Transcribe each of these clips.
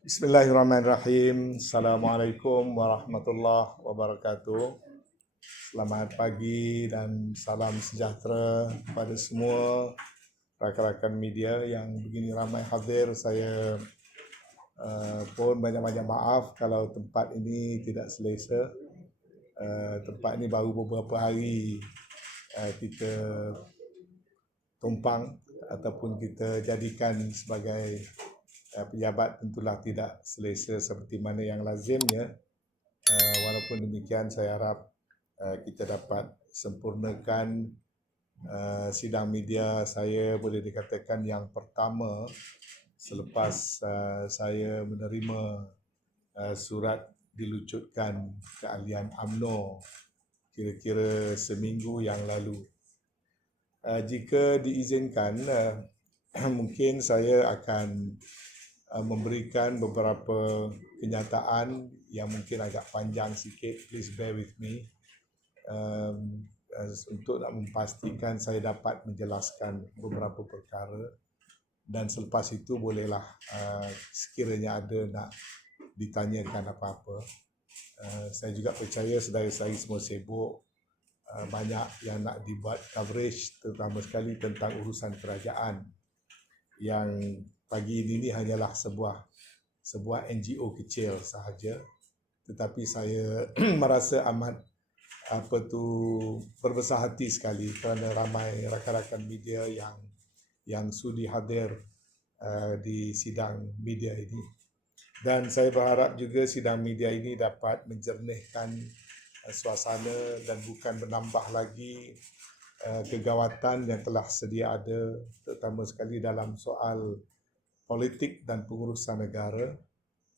Bismillahirrahmanirrahim. Assalamualaikum warahmatullahi wabarakatuh. Selamat pagi dan salam sejahtera kepada semua rakan-rakan media yang begini ramai hadir. Saya pun banyak-banyak maaf kalau tempat ini tidak selesa. Tempat ini baru beberapa hari kita tumpang ataupun kita jadikan sebagai pejabat, tentulah tidak selesa seperti mana yang lazimnya. Walaupun demikian, saya harap kita dapat sempurnakan sidang media saya, boleh dikatakan yang pertama selepas saya menerima surat dilucutkan keahlian UMNO kira-kira seminggu yang lalu. Jika diizinkan, mungkin saya akan memberikan beberapa kenyataan yang mungkin agak panjang sikit. Please bear with me untuk nak memastikan saya dapat menjelaskan beberapa perkara, dan selepas itu bolehlah sekiranya ada nak ditanyakan apa-apa. Saya juga percaya saudara-saudari semua sibuk, banyak yang nak dibuat coverage, terutama sekali tentang urusan kerajaan, yang pagi ini hanyalah sebuah NGO kecil sahaja, tetapi saya merasa amat berbesar hati sekali kerana ramai rakan-rakan media yang sudi hadir di sidang media ini, dan saya berharap juga sidang media ini dapat menjernihkan suasana dan bukan menambah lagi kegawatan yang telah sedia ada, terutama sekali dalam soal politik dan pengurusan negara,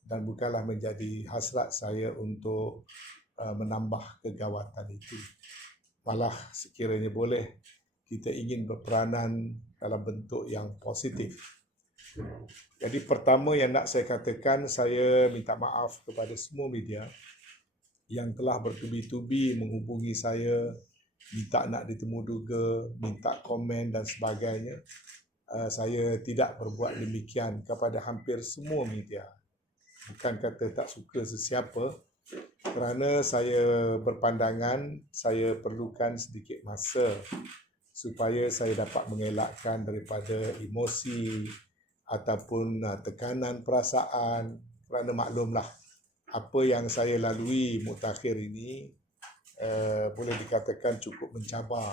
dan bukanlah menjadi hasrat saya untuk menambah kegawatan itu. Malah sekiranya boleh, kita ingin berperanan dalam bentuk yang positif. Jadi pertama yang nak saya katakan, saya minta maaf kepada semua media yang telah bertubi-tubi menghubungi saya, minta nak ditemuduga, minta komen dan sebagainya. Saya tidak berbuat demikian kepada hampir semua media. Bukan kata tak suka sesiapa, kerana saya berpandangan saya perlukan sedikit masa supaya saya dapat mengelakkan daripada emosi ataupun tekanan perasaan, kerana maklumlah apa yang saya lalui mutakhir ini boleh dikatakan cukup mencabar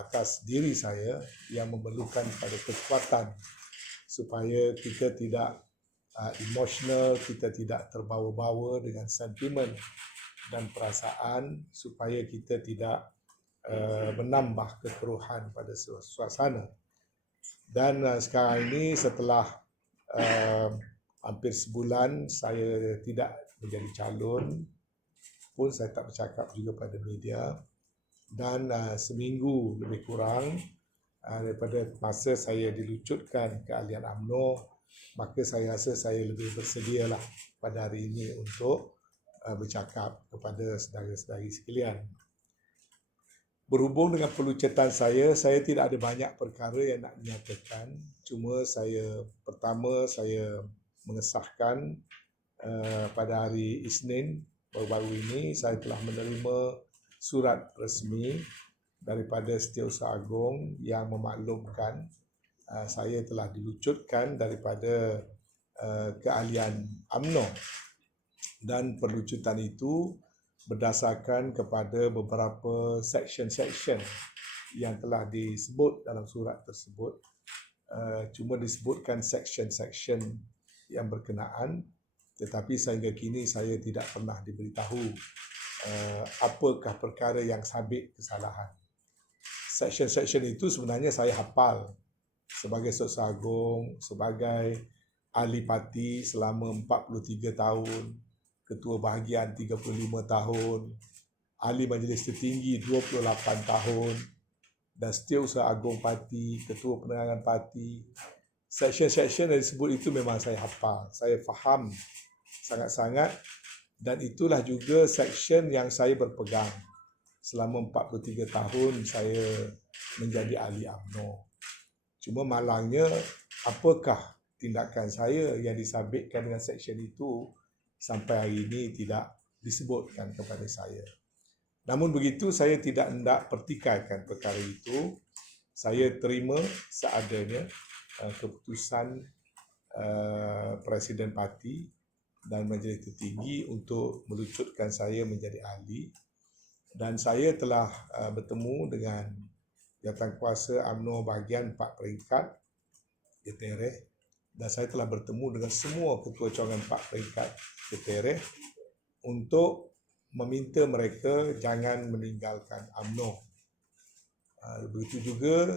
atas diri saya, yang memerlukan pada kekuatan supaya kita tidak emosional, kita tidak terbawa-bawa dengan sentimen dan perasaan, supaya kita tidak menambah kekeruhan pada suasana. Dan sekarang ini setelah hampir sebulan saya tidak menjadi calon pun, saya tak bercakap juga pada media, dan seminggu lebih kurang daripada masa saya dilucutkan keahlian UMNO, maka saya rasa saya lebih bersedialah pada hari ini untuk bercakap kepada saudara-saudari sekalian. Berhubung dengan pelucutan saya tidak ada banyak perkara yang nak dinyatakan. Cuma pertama saya mengesahkan pada hari Isnin baru-baru ini, saya telah menerima surat resmi daripada Setiausaha Agong yang memaklumkan saya telah dilucutkan daripada keahlian UMNO, dan perlucutan itu berdasarkan kepada beberapa section-section yang telah disebut dalam surat tersebut. Cuma disebutkan section-section yang berkenaan, tetapi sehingga kini saya tidak pernah diberitahu apakah perkara yang sabit kesalahan. Section-section itu sebenarnya saya hafal sebagai Setiausaha Agong, sebagai ahli parti selama 43 tahun, ketua bahagian 35 tahun, ahli majlis tertinggi 28 tahun, dan Setiausaha Agong Parti, ketua penerangan parti. Section-section yang disebut itu memang saya hafal, saya faham sangat-sangat, dan itulah juga section yang saya berpegang selama 43 tahun saya menjadi ahli UMNO. Cuma malangnya, apakah tindakan saya yang disabitkan dengan seksyen itu sampai hari ini tidak disebutkan kepada saya. Namun begitu, saya tidak hendak pertikaikan perkara itu. Saya terima seadanya keputusan Presiden Parti dan Majlis Tertinggi untuk melucutkan saya menjadi ahli, dan saya telah bertemu dengan Jawatankuasa UMNO bahagian 4 peringkat Ketereh, dan saya telah bertemu dengan semua ketua cawangan 4 peringkat Ketereh untuk meminta mereka jangan meninggalkan UMNO. Begitu juga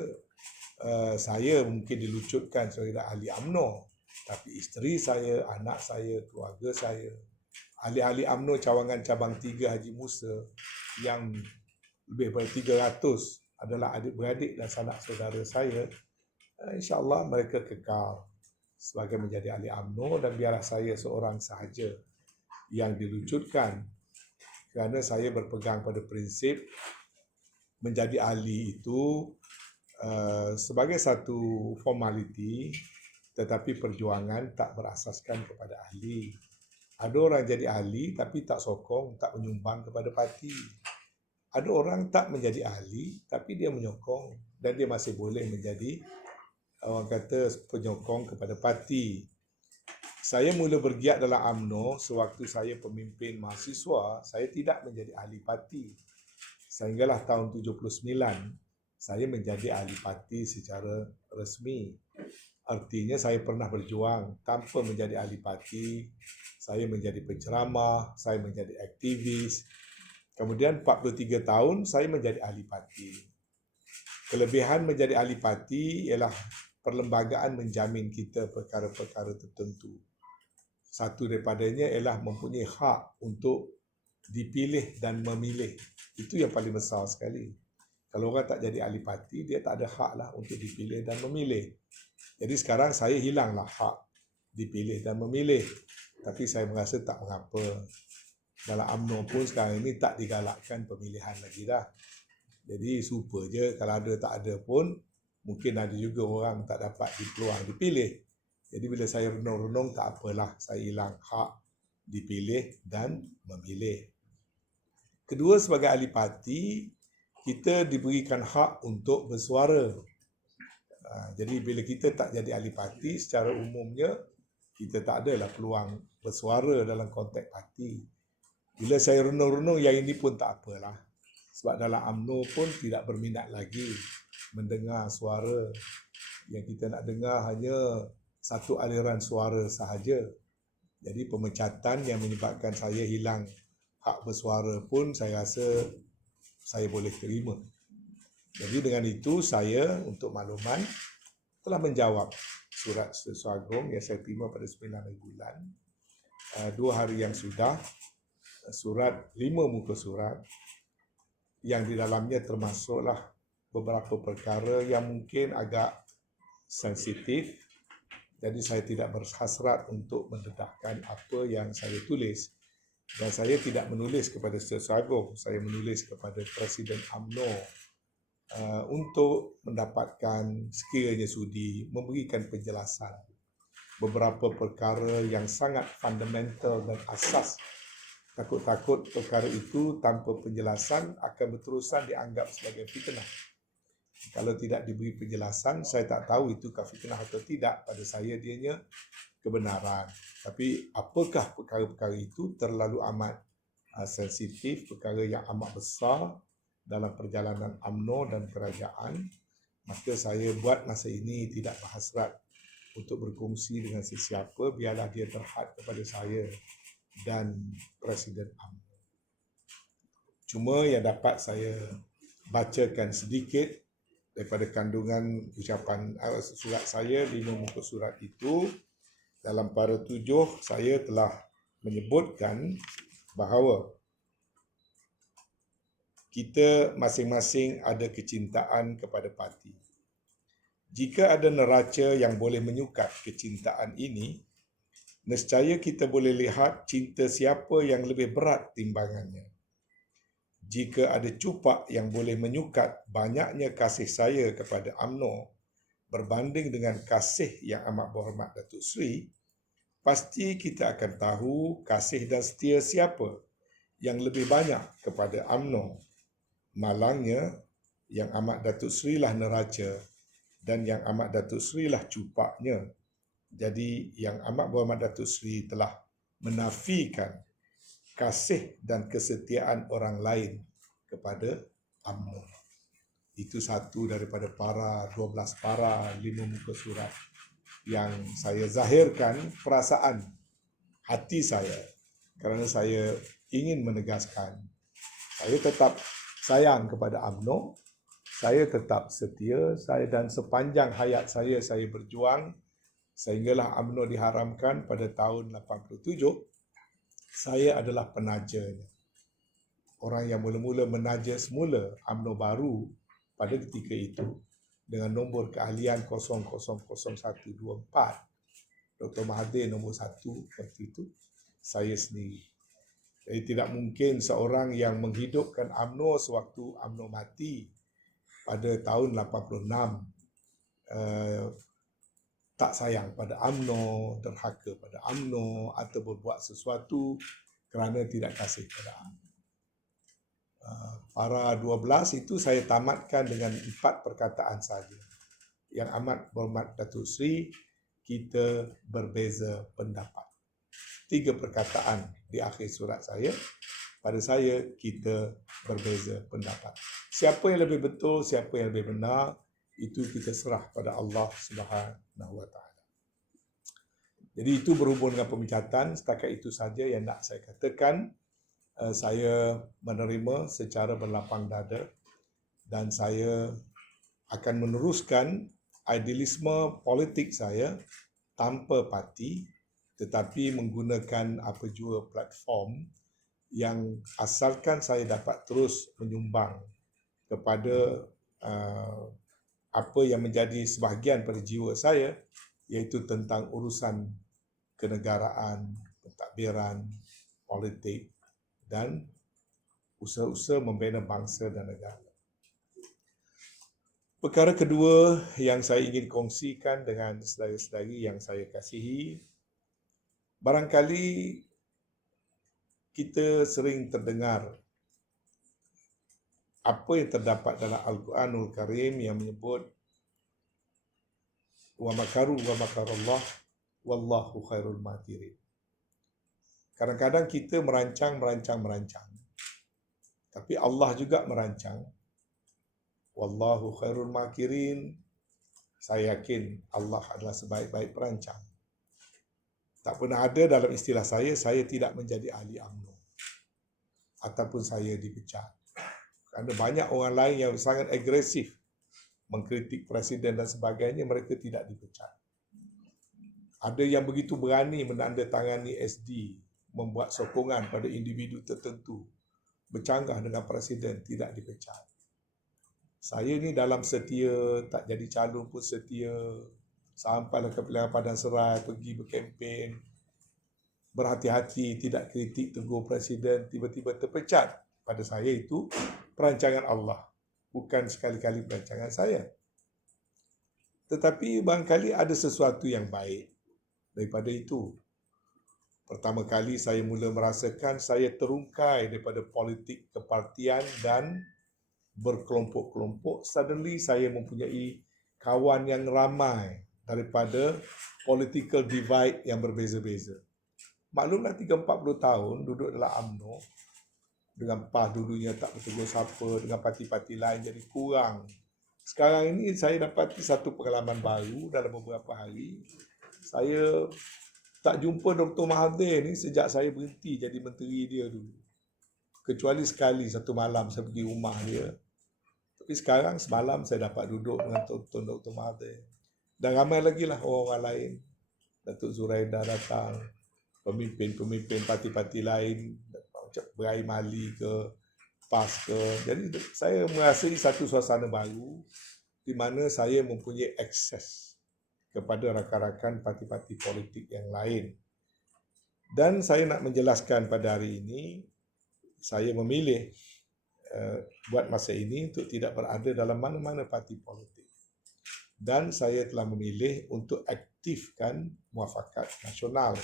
saya mungkin dilucutkan sebagai ahli UMNO, tapi isteri saya, anak saya, keluarga saya, ahli-ahli UMNO cawangan cabang 3 Haji Musa yang lebih daripada 300 adalah adik-beradik dan sanak saudara saya. InsyaAllah mereka kekal sebagai menjadi ahli UMNO, dan biarlah saya seorang sahaja yang dilucutkan, kerana saya berpegang pada prinsip menjadi ahli itu sebagai satu formaliti, tetapi perjuangan tak berasaskan kepada ahli. Ada orang jadi ahli tapi tak sokong, tak menyumbang kepada parti. Ada orang tak menjadi ahli tapi dia menyokong, dan dia masih boleh menjadi, orang kata, penyokong kepada parti. Saya mula bergiat dalam UMNO sewaktu saya pemimpin mahasiswa. Saya tidak menjadi ahli parti. Sehinggalah tahun 79, saya menjadi ahli parti secara resmi. Artinya saya pernah berjuang tanpa menjadi ahli parti. Saya menjadi penceramah, saya menjadi aktivis. Kemudian 43 tahun saya menjadi ahli parti. Kelebihan menjadi ahli parti ialah perlembagaan menjamin kita perkara-perkara tertentu. Satu daripadanya ialah mempunyai hak untuk dipilih dan memilih. Itu yang paling besar sekali. Kalau orang tak jadi ahli parti, dia tak ada hak lah untuk dipilih dan memilih. Jadi sekarang saya hilanglah hak dipilih dan memilih. Tapi saya merasa tak mengapa. Dalam UMNO pun sekarang ini tak digalakkan pemilihan lagi dah. Jadi super je, kalau ada tak ada pun, mungkin ada juga orang tak dapat peluang dipilih. Jadi bila saya renung-renung, tak apalah, saya hilang hak dipilih dan memilih. Kedua, sebagai ahli parti, kita diberikan hak untuk bersuara. Jadi bila kita tak jadi ahli parti, secara umumnya kita tak adalah peluang bersuara dalam konteks parti. Bila saya renung-renung, yang ini pun tak apalah. Sebab dalam UMNO pun tidak berminat lagi mendengar suara. Yang kita nak dengar hanya satu aliran suara sahaja. Jadi pemecatan yang menyebabkan saya hilang hak bersuara pun saya rasa saya boleh terima. Jadi dengan itu saya, untuk makluman, telah menjawab surat Setiausaha Agong yang saya terima pada 9 hari bulan. 2 hari yang sudah, surat 5 muka surat, yang di dalamnya termasuklah beberapa perkara yang mungkin agak sensitif. Jadi saya tidak berhasrat untuk mendedahkan apa yang saya tulis. Dan saya tidak menulis kepada Setiausaha Agong, saya menulis kepada Presiden UMNO untuk mendapatkan, sekiranya sudi, memberikan penjelasan beberapa perkara yang sangat fundamental dan asas. Takut-takut perkara itu tanpa penjelasan akan berterusan dianggap sebagai fitnah. Kalau tidak diberi penjelasan, saya tak tahu itukah fitnah atau tidak. Pada saya dianya kebenaran. Tapi apakah perkara-perkara itu terlalu amat sensitif, perkara yang amat besar dalam perjalanan UMNO dan kerajaan, maka saya buat masa ini tidak berhasrat untuk berkongsi dengan sesiapa. Biarlah dia terhad kepada saya dan Presiden UMNO. Cuma yang dapat saya bacakan sedikit daripada kandungan ucapan surat saya, 5 muka surat itu. Dalam para 7 saya telah menyebutkan bahawa kita masing-masing ada kecintaan kepada parti. Jika ada neraca yang boleh menyukat kecintaan ini, nescaya kita boleh lihat cinta siapa yang lebih berat timbangannya. Jika ada cupak yang boleh menyukat banyaknya kasih saya kepada UMNO, berbanding dengan kasih yang amat berhormat Datuk Seri, pasti kita akan tahu kasih dan setia siapa yang lebih banyak kepada UMNO. Malangnya, yang amat Datuk Seri lah neraca dan yang amat Datuk Seri lah cupaknya. Jadi, yang amat berhormat Datuk Seri telah menafikan kasih dan kesetiaan orang lain kepada UMNO. Itu satu daripada 12 para 5 muka surat yang saya zahirkan perasaan hati saya kerana saya ingin menegaskan saya tetap sayang kepada UMNO, saya tetap setia, dan sepanjang hayat saya berjuang sehinggalah UMNO diharamkan pada tahun 87. Saya adalah penajanya. Orang yang mula-mula menaja semula UMNO baru pada ketika itu dengan nombor keahlian 000124. Dr. Mahathir nombor 1 waktu itu, saya sendiri. Jadi tidak mungkin seorang yang menghidupkan UMNO sewaktu UMNO mati pada tahun 86 tak sayang pada UMNO, derhaka pada UMNO atau berbuat sesuatu kerana tidak kasih pada UMNO. Para 12 itu saya tamatkan dengan 4 perkataan saja. Yang amat berhormat Datuk Seri, kita berbeza pendapat. 3 perkataan di akhir surat saya. Pada saya, kita berbeza pendapat. Siapa yang lebih betul, siapa yang lebih benar, itu kita serah pada Allah Subhanahu Wa Taala. Jadi itu berhubung dengan pemecatan. Setakat itu saja yang nak saya katakan. Saya menerima secara berlapang dada dan saya akan meneruskan idealisme politik saya tanpa parti tetapi menggunakan apa jua platform yang asalkan saya dapat terus menyumbang kepada apa yang menjadi sebahagian pada jiwa saya, iaitu tentang urusan kenegaraan, pentadbiran, politik dan usaha-usaha membina bangsa dan negara. Perkara kedua yang saya ingin kongsikan dengan saudara-saudari yang saya kasihi, barangkali kita sering terdengar apa yang terdapat dalam Al-Quranul Karim yang menyebut wa makaru wa makarullah wallahu khairul makirin. Kadang-kadang kita merancang. Tapi Allah juga merancang. Wallahu khairul makirin. Saya yakin Allah adalah sebaik-baik perancang. Tak pernah ada dalam istilah saya tidak menjadi ahli UMNO. Ataupun saya dipecat. Kerana banyak orang lain yang sangat agresif mengkritik presiden dan sebagainya, mereka tidak dipecat. Ada yang begitu berani menandatangani SD, membuat sokongan pada individu tertentu, bercanggah dengan presiden, tidak dipecat. Saya ni dalam setia, tak jadi calon pun setia, sampailah ke pilihan Padang Serai, pergi berkempen, berhati-hati, tidak kritik tegur presiden, tiba-tiba terpecat. Pada saya itu perancangan Allah, bukan sekali-kali perancangan saya. Tetapi barangkali ada sesuatu yang baik daripada itu. Pertama kali saya mula merasakan saya terungkai daripada politik kepartian dan berkelompok-kelompok. Suddenly saya mempunyai kawan yang ramai daripada political divide yang berbeza-beza. Maklumlah 30-40 tahun duduk dalam UMNO, dengan PAS dulunya tak bertegur siapa, dengan parti-parti lain jadi kurang. Sekarang ini saya dapati satu pengalaman baru dalam beberapa hari. Saya tak jumpa Dr. Mahathir ni sejak saya berhenti jadi menteri dia dulu. Kecuali sekali satu malam saya pergi rumah dia. Tapi sekarang semalam saya dapat duduk dengan Dr. Mahathir. Dan ramai lagi lah orang-orang lain. Datuk Zuraida datang, pemimpin-pemimpin parti-parti lain, Berair Mali ke, PAS ke. Jadi saya merasai satu suasana baru di mana saya mempunyai akses kepada rakan-rakan parti-parti politik yang lain. Dan saya nak menjelaskan pada hari ini, saya memilih buat masa ini untuk tidak berada dalam mana-mana parti politik. dan saya telah memilih untuk aktifkan Muafakat Nasional.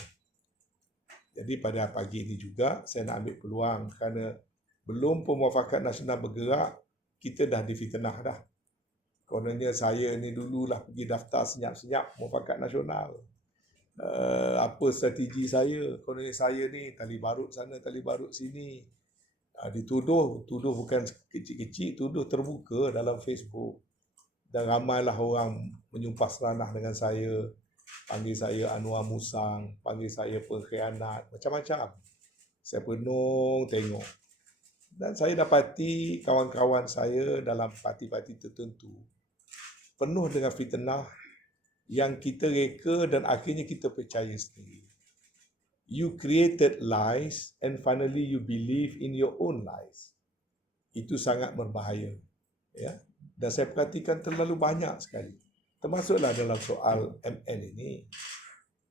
Jadi pada pagi ini juga saya nak ambil peluang kerana belum pun Muafakat Nasional bergerak, kita dah difitnah dah. Kononnya saya ni dululah pergi daftar senyap-senyap Muafakat Nasional. Apa strategi saya? Kononnya saya ni tali barut sana, tali barut sini. Tuduh bukan kecil-kecil, tuduh terbuka dalam Facebook. Dan ramailah orang menyumpah seranah dengan saya. Panggil saya Anwar Musang, panggil saya pengkhianat, macam-macam. Saya penuh tengok. Dan saya dapati kawan-kawan saya dalam parti-parti tertentu penuh dengan fitnah yang kita reka dan akhirnya kita percaya sendiri. You created lies and finally you believe in your own lies. Itu sangat berbahaya. Ya? Dan saya perhatikan terlalu banyak sekali. Termasuklah dalam soal MN ini.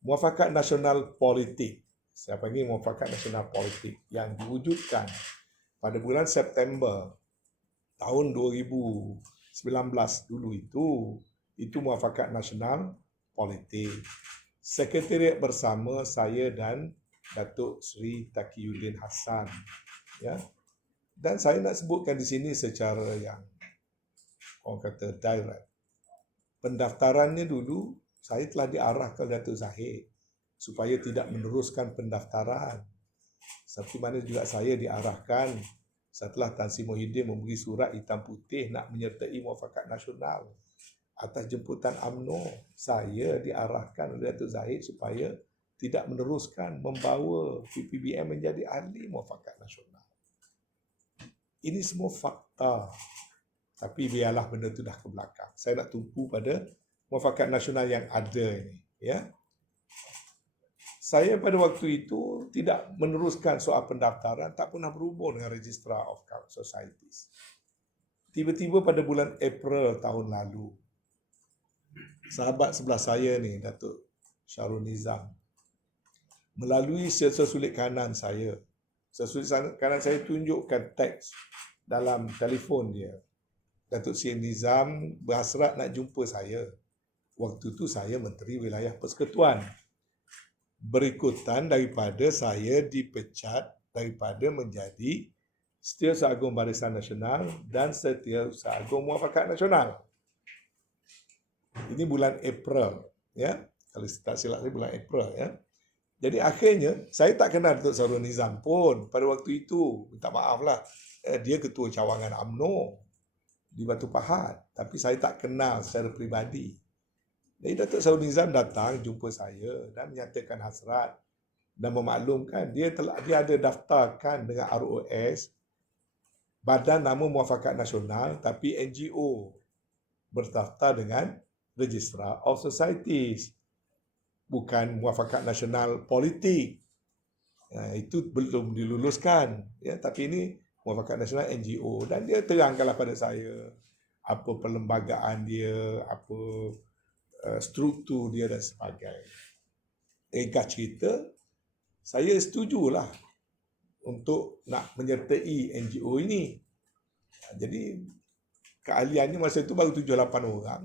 Muafakat Nasional Politik. Saya panggil Muafakat Nasional Politik yang diwujudkan pada bulan September tahun 2019 dulu itu Muafakat Nasional Politik. Sekretariat bersama saya dan Datuk Seri Taqiyuddin Hassan. Ya. Dan saya nak sebutkan di sini secara yang orang kata direct. Pendaftarannya dulu saya telah diarahkan Datuk Zahid supaya tidak meneruskan pendaftaran. Seperti mana juga saya diarahkan setelah Tan Sri Muhyiddin memberi surat hitam putih nak menyertai Muafakat Nasional. Atas jemputan UMNO, saya diarahkan oleh Datuk Zahid supaya tidak meneruskan membawa PPBM menjadi ahli Muafakat Nasional. Ini semua fakta. Tapi biarlah benda itu dah ke belakang. Saya nak tumpu pada Muafakat Nasional yang ada ini. Ya. Saya pada waktu itu tidak meneruskan soal pendaftaran, tak pernah berhubung dengan Registrar of Societies. Tiba-tiba pada bulan April tahun lalu, sahabat sebelah saya ni, Datuk Syarul Nizam, melalui sesulit kanan saya, tunjukkan teks dalam telefon dia. Datuk Syed Nizam berhasrat nak jumpa saya. Waktu tu saya Menteri Wilayah Persekutuan. Berikutan daripada saya dipecat daripada menjadi Setiausaha Agung Barisan Nasional dan Setiausaha Agung Muafakat Nasional. Ini bulan April, ya. Kalau tak silap saya bulan April, ya. Jadi akhirnya saya tak kenal Datuk Syarul Nizam pun pada waktu itu. Minta maaf lah. Dia ketua cawangan UMNO di Batu Pahat, tapi saya tak kenal secara peribadi. Jadi Datuk Syarul Nizam datang jumpa saya dan menyatakan hasrat dan memaklumkan dia ada daftarkan dengan ROS Badan Nama Muafakat Nasional, tapi NGO berdaftar dengan Registrar of Societies, bukan Muafakat Nasional Politik. Itu belum diluluskan, ya, tapi ini Muafakat Nasional NGO. Dan dia terangkanlah pada saya apa perlembagaan dia, apa struktur dia dan sebagainya. Ringkas cerita, saya setujulah untuk nak menyertai NGO ini. Jadi keahliannya masa itu baru 7-8 orang.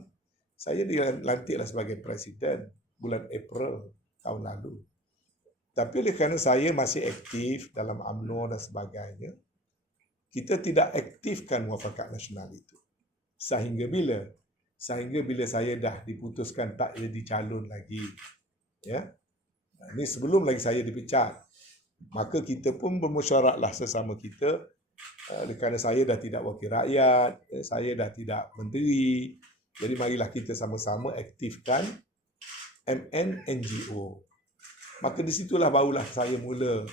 Saya dilantiklah sebagai presiden bulan April tahun lalu. Tapi oleh kerana saya masih aktif dalam UMNO dan sebagainya, kita tidak aktifkan Muafakat Nasional itu. Sehingga bila saya dah diputuskan tak jadi calon lagi. Ya. Ini sebelum lagi saya dipecat. Maka kita pun bermusyawarahlah sesama kita. Kerana saya dah tidak wakil rakyat, saya dah tidak menteri. Jadi marilah kita sama-sama aktifkan MNNGO. Maka di situlah barulah saya mula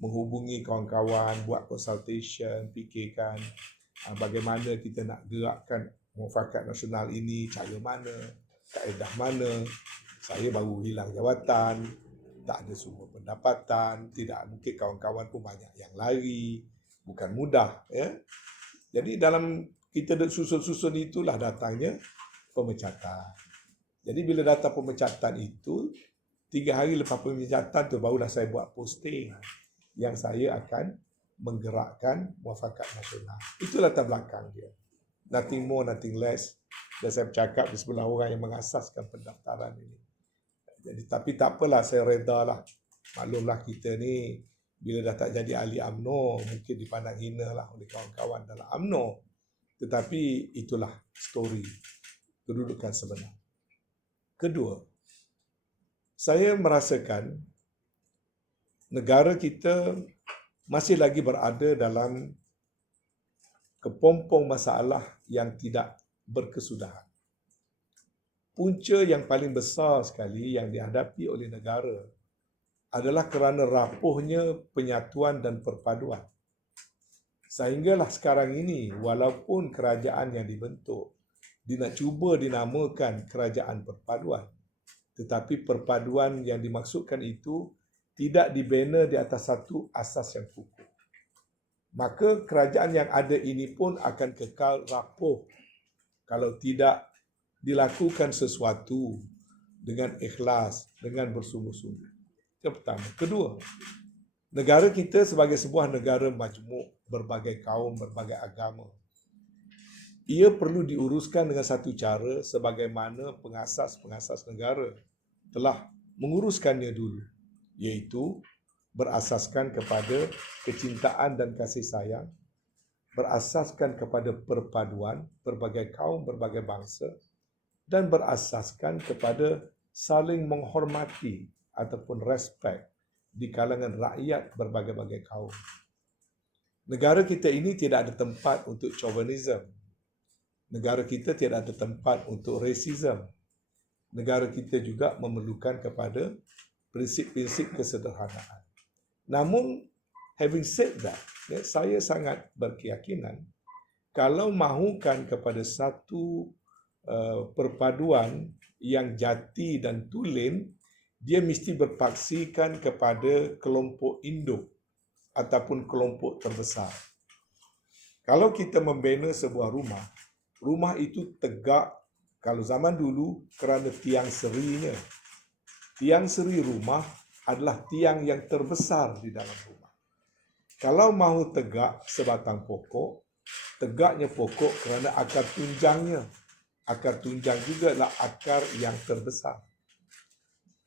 menghubungi kawan-kawan, buat consultation, fikirkan bagaimana kita nak gerakkan Muafakat Nasional ini, cara mana, kaedah mana. Saya baru hilang jawatan, tak ada sumber pendapatan, tidak mungkin kawan-kawan pun banyak yang lari, bukan mudah. Ya. Jadi dalam kita susun-susun itulah datangnya pemecatan. Jadi bila datang pemecatan itu, 3 hari lepas pemecatan tu barulah saya buat posting yang saya akan menggerakkan Muafakat Nasional. Itu latar belakang dia. nothing more, nothing less. Dan saya bercakap di sebelah orang yang mengasaskan pendaftaran ini. Jadi, tapi tak apalah, saya reda lah. Maklumlah kita ni, bila dah tak jadi ahli UMNO, mungkin dipandang hina lah oleh kawan-kawan dalam UMNO. Tetapi itulah story kedudukan sebenar. Kedua, saya merasakan negara kita masih lagi berada dalam kepompong masalah yang tidak berkesudahan. Punca yang paling besar sekali yang dihadapi oleh negara adalah kerana rapuhnya penyatuan dan perpaduan. Sehinggalah sekarang ini, walaupun kerajaan yang dibentuk nak cuba dinamakan kerajaan perpaduan, tetapi perpaduan yang dimaksudkan itu tidak dibina di atas satu asas yang kukuh. Maka kerajaan yang ada ini pun akan kekal rapuh kalau tidak dilakukan sesuatu dengan ikhlas, dengan bersungguh-sungguh. Yang pertama. Kedua, negara kita sebagai sebuah negara majmuk, berbagai kaum, berbagai agama, ia perlu diuruskan dengan satu cara sebagaimana pengasas-pengasas negara telah menguruskannya dulu, iaitu berasaskan kepada kecintaan dan kasih sayang, berasaskan kepada perpaduan berbagai kaum, berbagai bangsa, dan berasaskan kepada saling menghormati ataupun respect di kalangan rakyat berbagai-bagai kaum. Negara kita ini tidak ada tempat untuk chauvinism. Negara kita tidak ada tempat untuk racism. Negara kita juga memerlukan kepada prinsip-prinsip kesederhanaan. Namun, having said that, saya sangat berkeyakinan kalau mahukan kepada satu perpaduan yang jati dan tulen, dia mesti berpaksikan kepada kelompok induk ataupun kelompok terbesar. Kalau kita membina sebuah rumah, rumah itu tegak kalau zaman dulu kerana tiang serinya. Tiang seri rumah adalah tiang yang terbesar di dalam rumah. Kalau mahu tegak sebatang pokok, tegaknya pokok kerana akar tunjangnya. Akar tunjang juga adalah akar yang terbesar.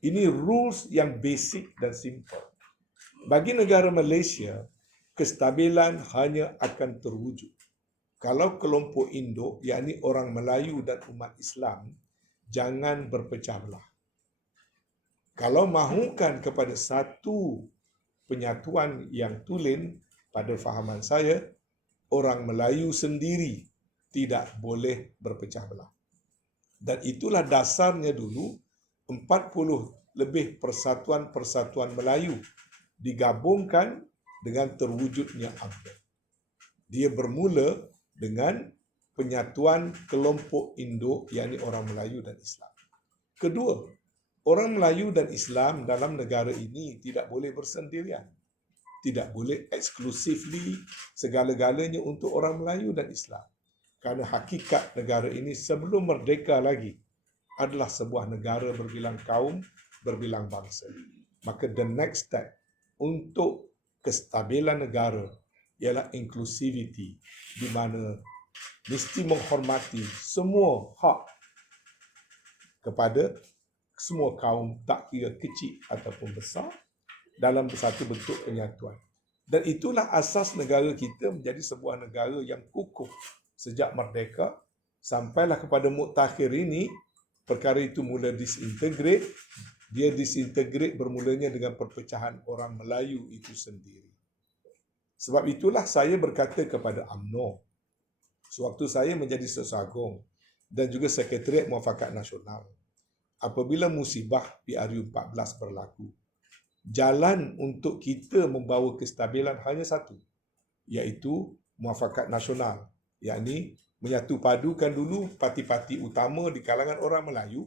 Ini rules yang basic dan simple. Bagi negara Malaysia, kestabilan hanya akan terwujud kalau kelompok induk, yakni orang Melayu dan umat Islam, jangan berpecah belah. Kalau mahukan kepada satu penyatuan yang tulen, pada fahaman saya, orang Melayu sendiri tidak boleh berpecah belah. Dan itulah dasarnya dulu 40 lebih persatuan-persatuan Melayu digabungkan dengan terwujudnya UMNO. Dia bermula dengan penyatuan kelompok induk, yakni orang Melayu dan Islam. Kedua, orang Melayu dan Islam dalam negara ini tidak boleh bersendirian. Tidak boleh exclusively segala-galanya untuk orang Melayu dan Islam. Kerana hakikat negara ini sebelum merdeka lagi adalah sebuah negara berbilang kaum, berbilang bangsa. Maka the next step untuk kestabilan negara ialah inclusivity, di mana mesti menghormati semua hak kepada semua kaum, tak kira kecil ataupun besar, dalam satu bentuk penyatuan. Dan itulah asas negara kita menjadi sebuah negara yang kukuh sejak merdeka sampailah kepada muktakhir ini. Perkara itu mula disintegrate. Dia disintegrate bermulanya dengan perpecahan orang Melayu itu sendiri. Sebab itulah saya berkata kepada UMNO sewaktu saya menjadi Sesagong dan juga Sekretariat Muafakat Nasional, apabila musibah PRU 14 berlaku, jalan untuk kita membawa kestabilan hanya satu, iaitu Muafakat Nasional, yakni menyatu padukan dulu parti-parti utama di kalangan orang Melayu.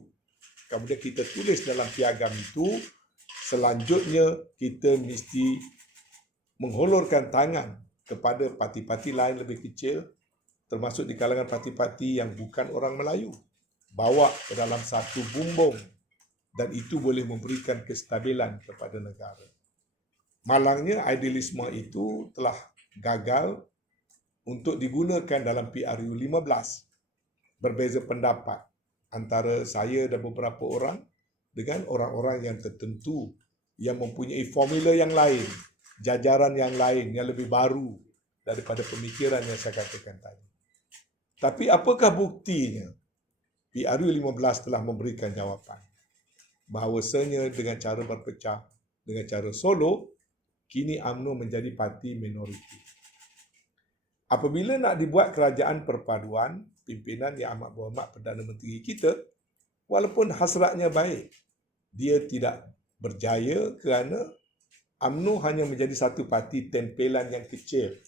Kemudian kita tulis dalam piagam itu, selanjutnya kita mesti menghulurkan tangan kepada parti-parti lain lebih kecil, termasuk di kalangan parti-parti yang bukan orang Melayu, bawa ke dalam satu bumbung, dan itu boleh memberikan kestabilan kepada negara. Malangnya idealisme itu telah gagal untuk digunakan dalam PRU 15. Berbeza pendapat antara saya dan beberapa orang dengan orang-orang yang tertentu yang mempunyai formula yang lain, jajaran yang lain, yang lebih baru daripada pemikiran yang saya katakan tadi. Tapi apakah buktinya? PRU 15 telah memberikan jawapan bahawasanya dengan cara berpecah, dengan cara solo, kini UMNO menjadi parti minoriti. Apabila nak dibuat kerajaan perpaduan, pimpinan Yang Amat Berhormat Perdana Menteri kita, walaupun hasratnya baik, dia tidak berjaya kerana UMNO hanya menjadi satu parti tempelan yang kecil.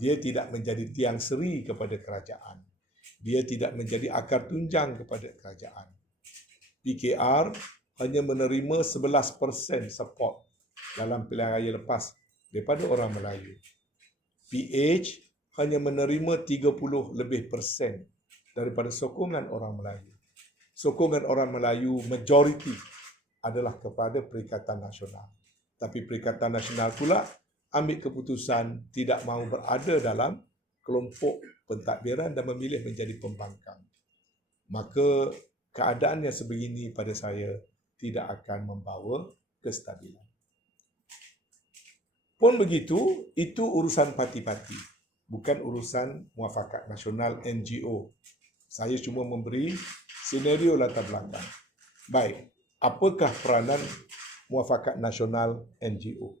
Dia tidak menjadi tiang seri kepada kerajaan. Dia tidak menjadi akar tunjang kepada kerajaan. PKR hanya menerima 11% support dalam pilihan raya lepas daripada orang Melayu. PH hanya menerima 30% daripada sokongan orang Melayu. Sokongan orang Melayu majoriti adalah kepada Perikatan Nasional. Tapi Perikatan Nasional pula ambil keputusan tidak mahu berada dalam kelompok pentadbiran dan memilih menjadi pembangkang. Maka keadaan yang sebegini pada saya tidak akan membawa kestabilan. Pun begitu, itu urusan parti-parti, bukan urusan Muafakat Nasional NGO. Saya cuma memberi senario latar belakang. Baik, apakah peranan Muafakat Nasional NGO?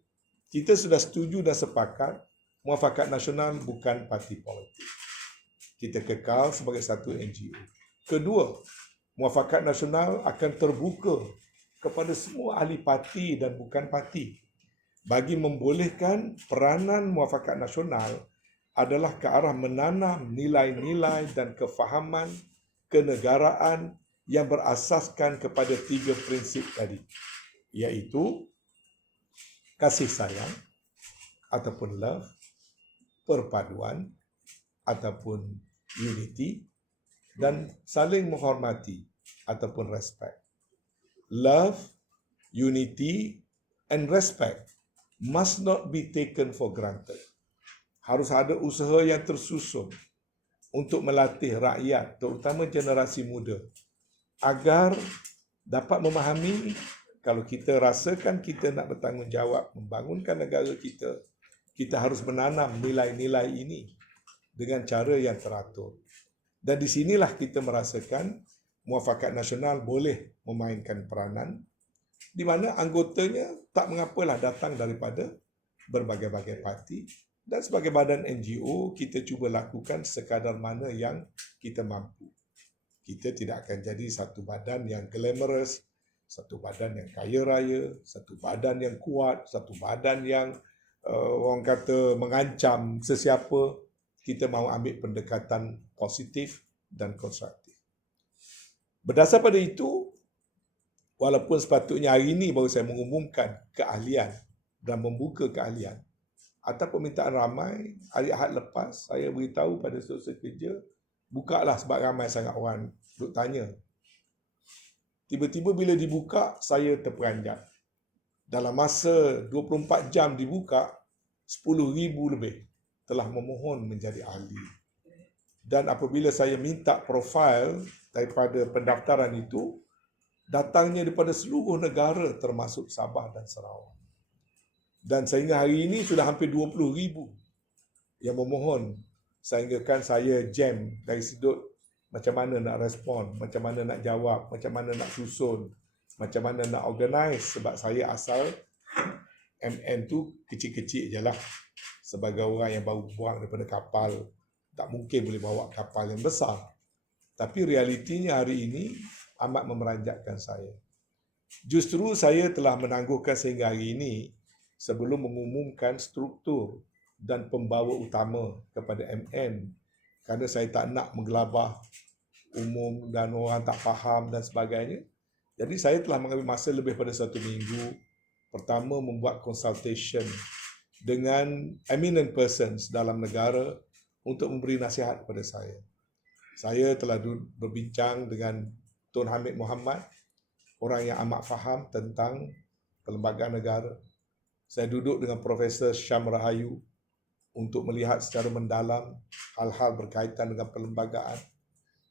Kita sudah setuju dan sepakat Muafakat Nasional bukan parti politik. Kita kekal sebagai satu NGO. Kedua, Muafakat Nasional akan terbuka kepada semua ahli parti dan bukan parti, bagi membolehkan peranan Muafakat Nasional adalah ke arah menanam nilai-nilai dan kefahaman kenegaraan yang berasaskan kepada 3 prinsip tadi, iaitu kasih sayang ataupun love, perpaduan ataupun unity, dan saling menghormati ataupun respect. Love, unity and respect must not be taken for granted. Harus ada usaha yang tersusun untuk melatih rakyat, terutama generasi muda, agar dapat memahami kalau kita rasakan kita nak bertanggungjawab membangunkan negara kita, kita harus menanam nilai-nilai ini dengan cara yang teratur. Dan di sinilah kita merasakan Muafakat Nasional boleh memainkan peranan di mana anggotanya tak mengapalah datang daripada berbagai-bagai parti, dan sebagai badan NGO kita cuba lakukan sekadar mana yang kita mampu. Kita tidak akan jadi satu badan yang glamorous, satu badan yang kaya raya, satu badan yang kuat, satu badan yang orang kata mengancam sesiapa. Kita mahu ambil pendekatan positif dan konstruktif. Berdasar pada itu, walaupun sepatutnya hari ini baru saya mengumumkan keahlian dan membuka keahlian, atas permintaan ramai, hari Ahad lepas saya beritahu pada sosial kerja, bukalah sebab ramai sangat orang duk tanya. Tiba-tiba bila dibuka, saya terperanjat. Dalam masa 24 jam dibuka, 10,000 lebih telah memohon menjadi ahli. Dan apabila saya minta profil daripada pendaftaran itu, datangnya daripada seluruh negara termasuk Sabah dan Sarawak. Dan sehingga hari ini sudah hampir 20,000 yang memohon, sehinggakan saya jam dari sudut macam mana nak respon, macam mana nak jawab, macam mana nak susun, macam mana nak organize. Sebab saya asal MN tu kecil-kecil je lah. Sebagai orang yang baru buang daripada kapal, tak mungkin boleh bawa kapal yang besar. Tapi realitinya hari ini amat memeranjatkan saya. Justru saya telah menangguhkan sehingga hari ini sebelum mengumumkan struktur dan pembawa utama kepada MN, kerana saya tak nak menggelabah umum dan orang tak faham dan sebagainya. Jadi saya telah mengambil masa lebih pada 1 minggu. Pertama, membuat consultation dengan eminent persons dalam negara untuk memberi nasihat kepada saya. Saya telah berbincang dengan Tun Hamid Mohamad, orang yang amat faham tentang perlembagaan negara. Saya duduk dengan Profesor Syam Rahayu untuk melihat secara mendalam hal-hal berkaitan dengan perlembagaan.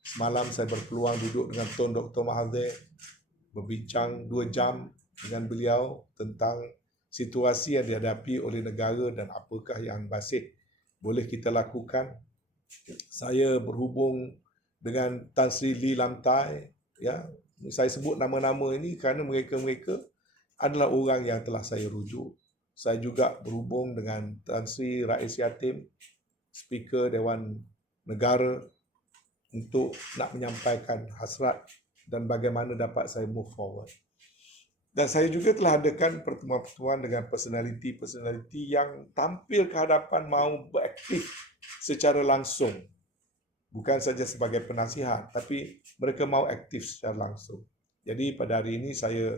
Semalam saya berpeluang duduk dengan Tun Dr. Mahathir, berbincang 2 jam dengan beliau tentang situasi yang dihadapi oleh negara dan apakah yang masih boleh kita lakukan. Saya berhubung dengan Tan Sri Lee Lam Tai, ya. Saya sebut nama-nama ini kerana mereka-mereka adalah orang yang telah saya rujuk. Saya juga berhubung dengan Tan Sri Rais Yatim, Speaker Dewan Negara, untuk nak menyampaikan hasrat dan bagaimana dapat saya move forward. Dan saya juga telah adakan pertemuan-pertemuan dengan personaliti-personaliti yang tampil ke hadapan mahu beraktif secara langsung. Bukan saja sebagai penasihat, tapi mereka mahu aktif secara langsung. Jadi pada hari ini saya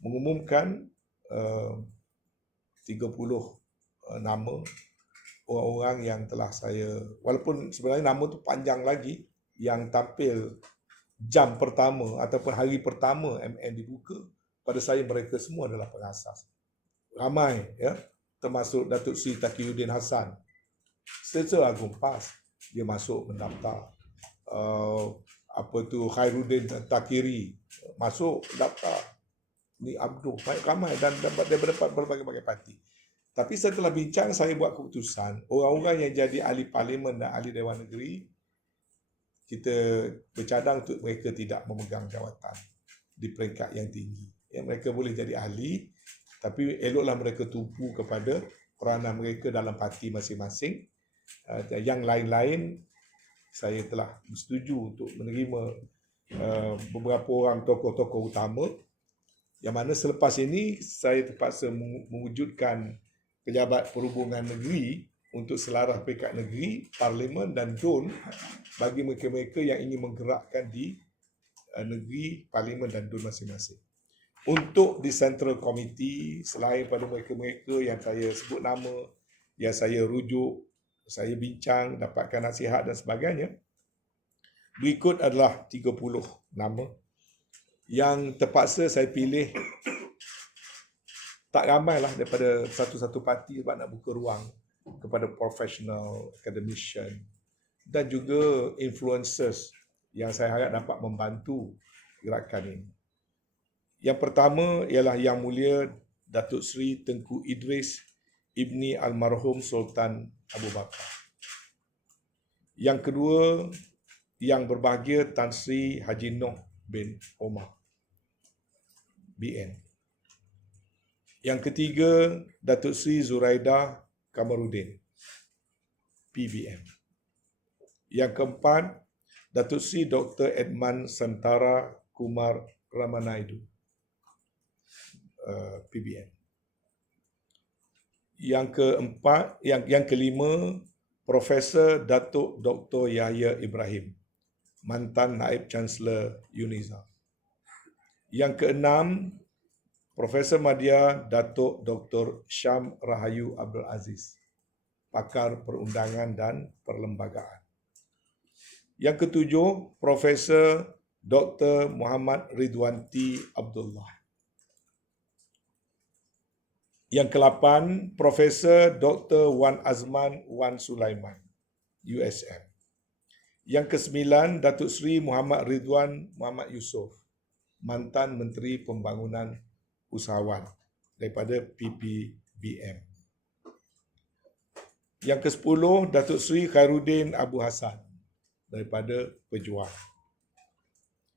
mengumumkan 30 nama orang-orang yang telah saya, walaupun sebenarnya nama tu panjang lagi, yang tampil jam pertama ataupun hari pertama MN dibuka, pada saya mereka semua adalah pengasas. Ramai, ya, termasuk Datuk Seri Taqiyuddin Hassan, Serta Agung PAS, dia masuk mendaftar. Khairuddin Takiri masuk daftar. Ni Abdul, ramai dan daripada berbagai-bagai parti. Tapi setelah bincang, saya buat keputusan orang-orang yang jadi ahli parlimen dan ahli Dewan Negeri, kita bercadang untuk mereka tidak memegang jawatan di peringkat yang tinggi. Ya, mereka boleh jadi ahli, tapi eloklah mereka tumpu kepada peranan mereka dalam parti masing-masing. Yang lain-lain, saya telah bersetuju untuk menerima beberapa orang tokoh-tokoh utama, yang mana selepas ini saya terpaksa mewujudkan pejabat perhubungan negeri untuk selaras peringkat negeri, parlimen dan DUN bagi mereka-mereka yang ingin menggerakkan di negeri, parlimen dan DUN masing-masing. Untuk di Central Committee, selain pada mereka-mereka yang saya sebut nama, yang saya rujuk, saya bincang, dapatkan nasihat dan sebagainya, berikut adalah 30 nama yang terpaksa saya pilih. Tak ramailah daripada satu-satu parti sebab nak buka ruang kepada professional, academician dan juga influencers yang saya harap dapat membantu gerakan ini. Yang pertama ialah Yang Mulia Datuk Seri Tengku Idris Ibni Almarhum Sultan Abu Bakar. Yang kedua, Yang Berbahagia Tan Sri Haji Noh bin Omar, BN. Yang ketiga, Datuk Seri Zuraidah Kamarudin, PBM. Yang keempat, Datuk Seri Dr. Edman Santara Kumar Ramanaidu, PBM. Yang kelima, Profesor Datuk Dr. Yahya Ibrahim, mantan Naib Chancellor UNIZA. Yang keenam, Profesor Madya Datuk Dr. Syam Rahayu Abdul Aziz, pakar perundangan dan perlembagaan. Yang ketujuh, Profesor Dr. Muhammad Ridwanti Abdullah. Yang kelapan, Profesor Dr. Wan Azman Wan Sulaiman, USM. Yang kesembilan, Datuk Seri Muhammad Ridwan Muhammad Yusof, mantan Menteri Pembangunan Usahawan daripada PPBM. Yang ke-10, Datuk Seri Khairuddin Abu Hassan daripada Pejuang.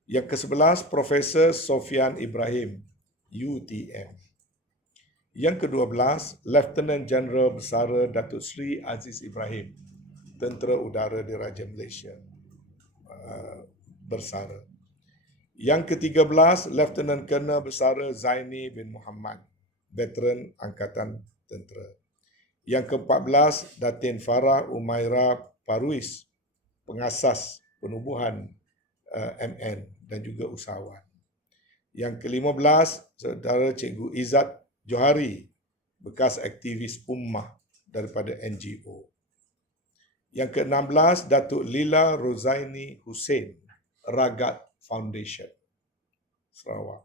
Yang ke-11, Profesor Sofian Ibrahim, UTM. Yang ke-12, Lieutenant General Bersara Datuk Seri Aziz Ibrahim, Tentera Udara Diraja Malaysia, Bersara. Yang ke-13, Lieutenant Colonel Bersara Zaini bin Muhammad, Veteran Angkatan Tentera. Yang ke-14, Datin Farah Umaira Parwis, pengasas penubuhan MN dan juga usahawan. Yang ke-15, Saudara Cikgu Izzat Johari, bekas aktivis ummah daripada NGO. Yang ke-16, Datuk Lila Rozaini Hussein, Ragat Foundation, Sarawak.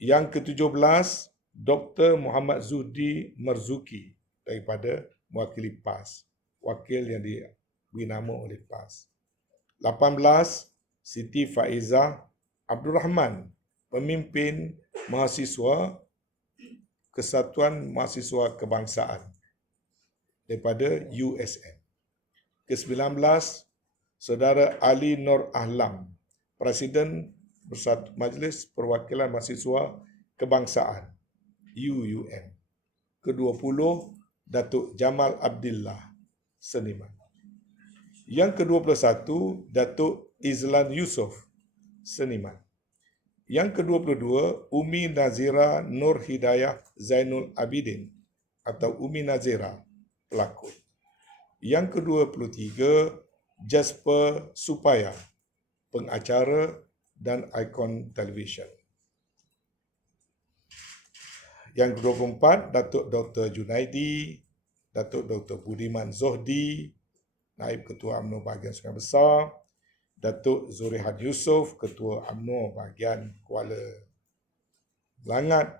Yang ke-17, Dr. Muhammad Zuhdi Marzuki daripada mewakili PAS, wakil yang diberi nama oleh PAS. 18, Siti Faizah Abdul Rahman, pemimpin mahasiswa Kesatuan Mahasiswa Kebangsaan daripada USM. Ke-19, Saudara Ali Nur Ahlam, Presiden Majlis Perwakilan Mahasiswa Kebangsaan UUM. Ke-20, Datuk Jamal Abdillah, seniman. Yang ke-21, Datuk Izlan Yusof, seniman. Yang ke-22, Umi Nazira Nur Hidayah Zainul Abidin atau Umi Nazira, pelakon. Yang ke-23, Jasper Supaya, pengacara dan ikon televisyen. Yang ke-24, Datuk Dr. Junaidi, Datuk Dr. Budiman Zohdi, Naib Ketua UMNO Bahagian Sungai Besar, Datuk Zurehan Yusof, Ketua UMNO Bahagian Kuala Langat,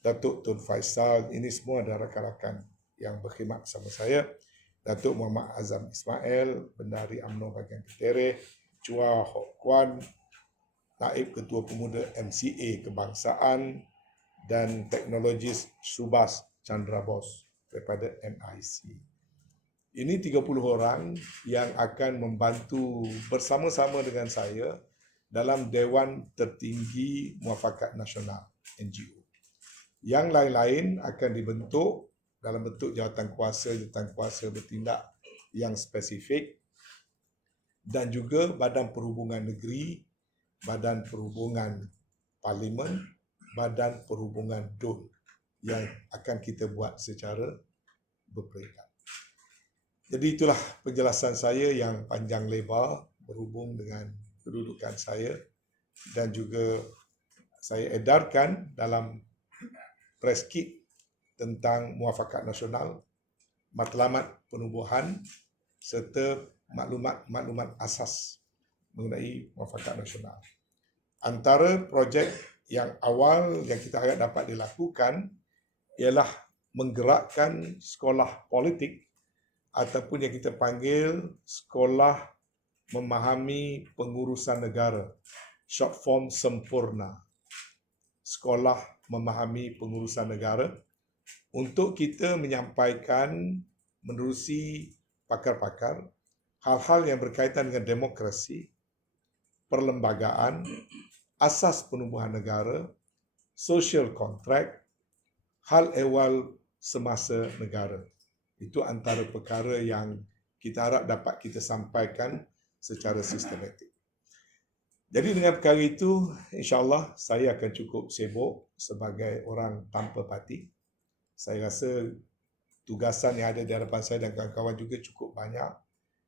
Datuk Tun Faisal, ini semua adalah rakan-rakan yang berkhidmat bersama saya. Datuk Muhammad Azam Ismail, Bendahari UMNO Bahagian Ketereh, Chua Hock Kuan, Naib Ketua Pemuda MCA Kebangsaan dan Teknologis Subhas Chandra Bose daripada MIC. Ini 30 orang yang akan membantu bersama-sama dengan saya dalam Dewan Tertinggi Muafakat Nasional NGO. Yang lain-lain akan dibentuk dalam bentuk jawatan kuasa bertindak yang spesifik dan juga Badan Perhubungan Negeri, Badan Perhubungan Parlimen, Badan Perhubungan DUN yang akan kita buat secara berperingkat. Jadi itulah penjelasan saya yang panjang lebar berhubung dengan kedudukan saya dan juga saya edarkan dalam press kit tentang muafakat nasional, matlamat penubuhan serta maklumat-maklumat asas mengenai muafakat nasional. Antara projek yang awal yang kita harap dapat dilakukan ialah menggerakkan sekolah politik ataupun yang kita panggil sekolah memahami pengurusan negara, short form sempurna. Sekolah memahami pengurusan negara untuk kita menyampaikan menerusi pakar-pakar hal-hal yang berkaitan dengan demokrasi, perlembagaan, asas penubuhan negara, social contract, hal ehwal semasa negara. Itu antara perkara yang kita harap dapat kita sampaikan secara sistematik. Jadi dengan perkara itu, insya-Allah saya akan cukup sibuk sebagai orang tanpa parti. Saya rasa tugasan yang ada di hadapan saya dan kawan-kawan juga cukup banyak.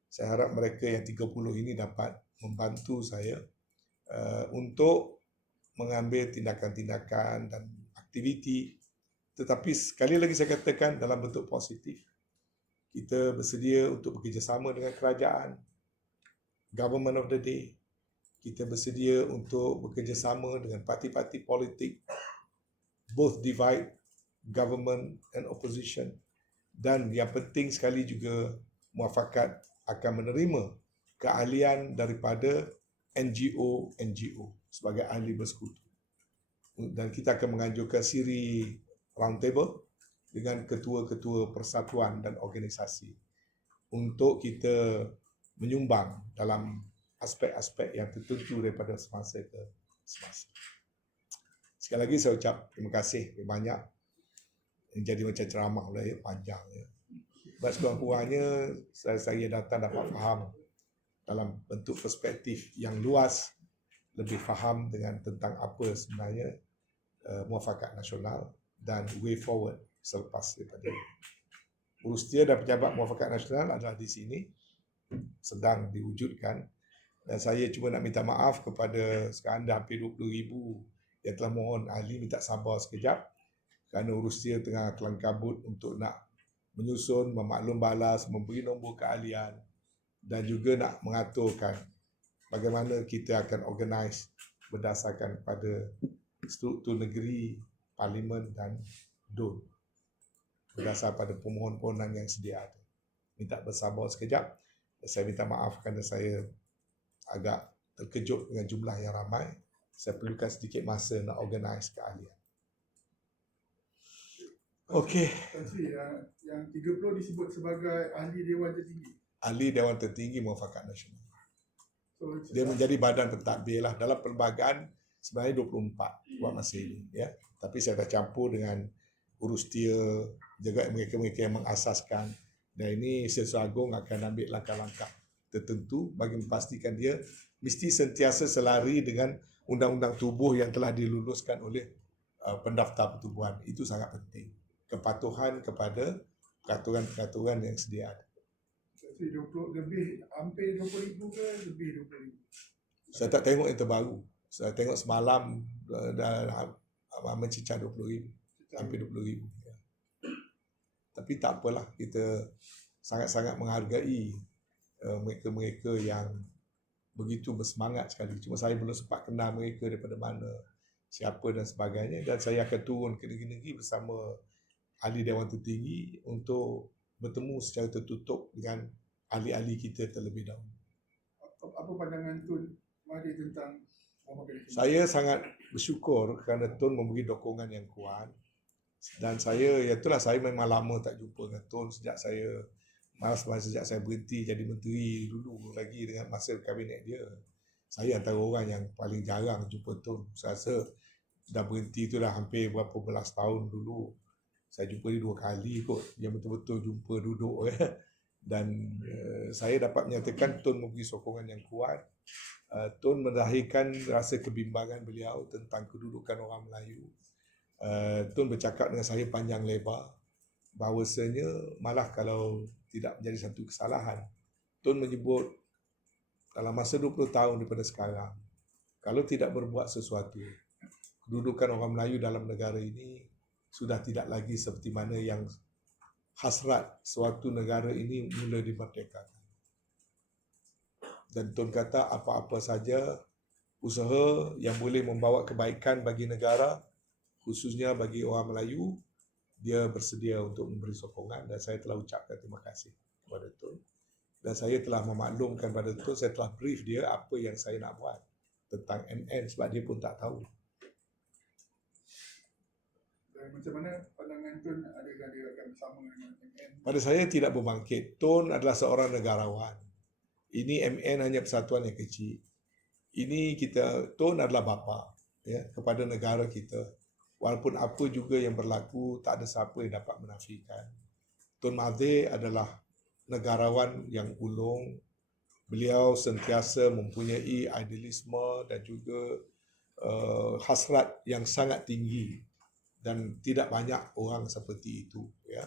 Saya harap mereka yang 30 ini dapat membantu saya untuk mengambil tindakan-tindakan dan aktiviti. Tetapi sekali lagi saya katakan dalam bentuk positif. Kita bersedia untuk bekerjasama dengan kerajaan, government of the day. Kita bersedia untuk bekerjasama dengan parti-parti politik, both divide, government and opposition. Dan yang penting sekali juga, muafakat akan menerima keahlian daripada NGO sebagai ahli bersekutu. Dan kita akan menganjurkan siri roundtable dengan ketua-ketua persatuan dan organisasi untuk kita menyumbang dalam aspek-aspek yang tertentu daripada semasa ke semasa. Sekali lagi saya ucap terima kasih banyak. Jadi macam ceramah pula ya, panjang ya. Sebab sekurang-kurangnya saya datang dapat faham dalam bentuk perspektif yang luas, lebih faham dengan tentang apa sebenarnya muafakat nasional dan way forward selepas daripada Urustia dan pejabat muafakat nasional adalah di sini sedang diwujudkan dan saya cuma nak minta maaf kepada sekarang dah hampir 20,000 yang telah mohon ahli minta sabar sekejap kerana Urustia tengah kelang kabut untuk nak menyusun, memaklum balas, memberi nombor keahlian dan juga nak mengaturkan bagaimana kita akan organize berdasarkan pada struktur negeri, parlimen dan DUN. berdasar pada permohonan yang sedia ada. Minta bersabar sekejap. Saya minta maaf kerana saya agak terkejut dengan jumlah yang ramai. Saya perlukan sedikit masa nak organise keahlian. Okey. Tan Sri, yang 30 disebut sebagai ahli Dewan Tertinggi. Ahli Dewan Tertinggi Muafakat Nasional. So, Dia menjadi badan pentadbir lah. Dalam perlembagaan sebenarnya 24 buat masa ini. Ya. Tapi saya dah campur dengan urustia, juga mereka-mereka yang mengasaskan. Dan ini Setiausaha Agung akan ambil langkah-langkah tertentu bagi memastikan dia mesti sentiasa selari dengan undang-undang tubuh yang telah diluluskan oleh pendaftar pertubuhan. Itu sangat penting. Kepatuhan kepada peraturan-peraturan yang sedia ada. 20 lebih, hampir 20,000 ke lebih 20,000? Saya tak tengok yang terbaru. Saya tengok semalam dah mencecah 20,000. Hampir 20,000. Ya. Tapi tak apalah, kita sangat-sangat menghargai mereka-mereka yang begitu bersemangat sekali. Cuma saya belum sempat kenal mereka daripada mana, siapa dan sebagainya. Dan saya akan turun ke negeri-negeri bersama ahli Dewan Tertinggi untuk bertemu secara tertutup dengan ahli-ahli kita terlebih dahulu. Apa pandangan Tun Mahathir tentang Muafakat Nasional? Saya sangat bersyukur kerana Tun memberi dukungan yang kuat. Dan saya, itulah saya memang lama tak jumpa dengan Tun sejak saya berhenti jadi menteri dulu lagi dengan masa kabinet dia. Saya antara orang yang paling jarang jumpa Tun. Saya rasa dah berhenti tu dah hampir berapa belas tahun dulu. Saya jumpa dia 2 kali kot. Yang betul-betul jumpa duduk. Dan saya dapat menyatakan Tun memberi sokongan yang kuat. Tun mendahirkan rasa kebimbangan beliau tentang kedudukan orang Melayu. Tun bercakap dengan saya panjang lebar bahawasanya malah kalau tidak menjadi satu kesalahan, Tun menyebut dalam masa 20 tahun daripada sekarang, kalau tidak berbuat sesuatu, kedudukan orang Melayu dalam negara ini sudah tidak lagi seperti mana yang hasrat suatu negara ini mula dimerdekakan. Dan Tun kata apa-apa saja usaha yang boleh membawa kebaikan bagi negara, khususnya bagi orang Melayu, dia bersedia untuk memberi sokongan dan saya telah ucapkan terima kasih kepada Tun. Dan saya telah memaklumkan pada Tun, saya telah brief dia apa yang saya nak buat tentang MN sebab dia pun tak tahu. Dan macam mana pandangan Tun, adakah dia akan bersama dengan MN? Pada saya tidak berbangkit. Tun adalah seorang negarawan. Ini MN hanya persatuan yang kecil. Ini Tun adalah bapa ya, kepada negara kita. Walaupun apa juga yang berlaku, tak ada siapa yang dapat menafikan. Tun Mahathir adalah negarawan yang ulung. Beliau sentiasa mempunyai idealisme dan juga hasrat yang sangat tinggi. Dan tidak banyak orang seperti itu. Ya.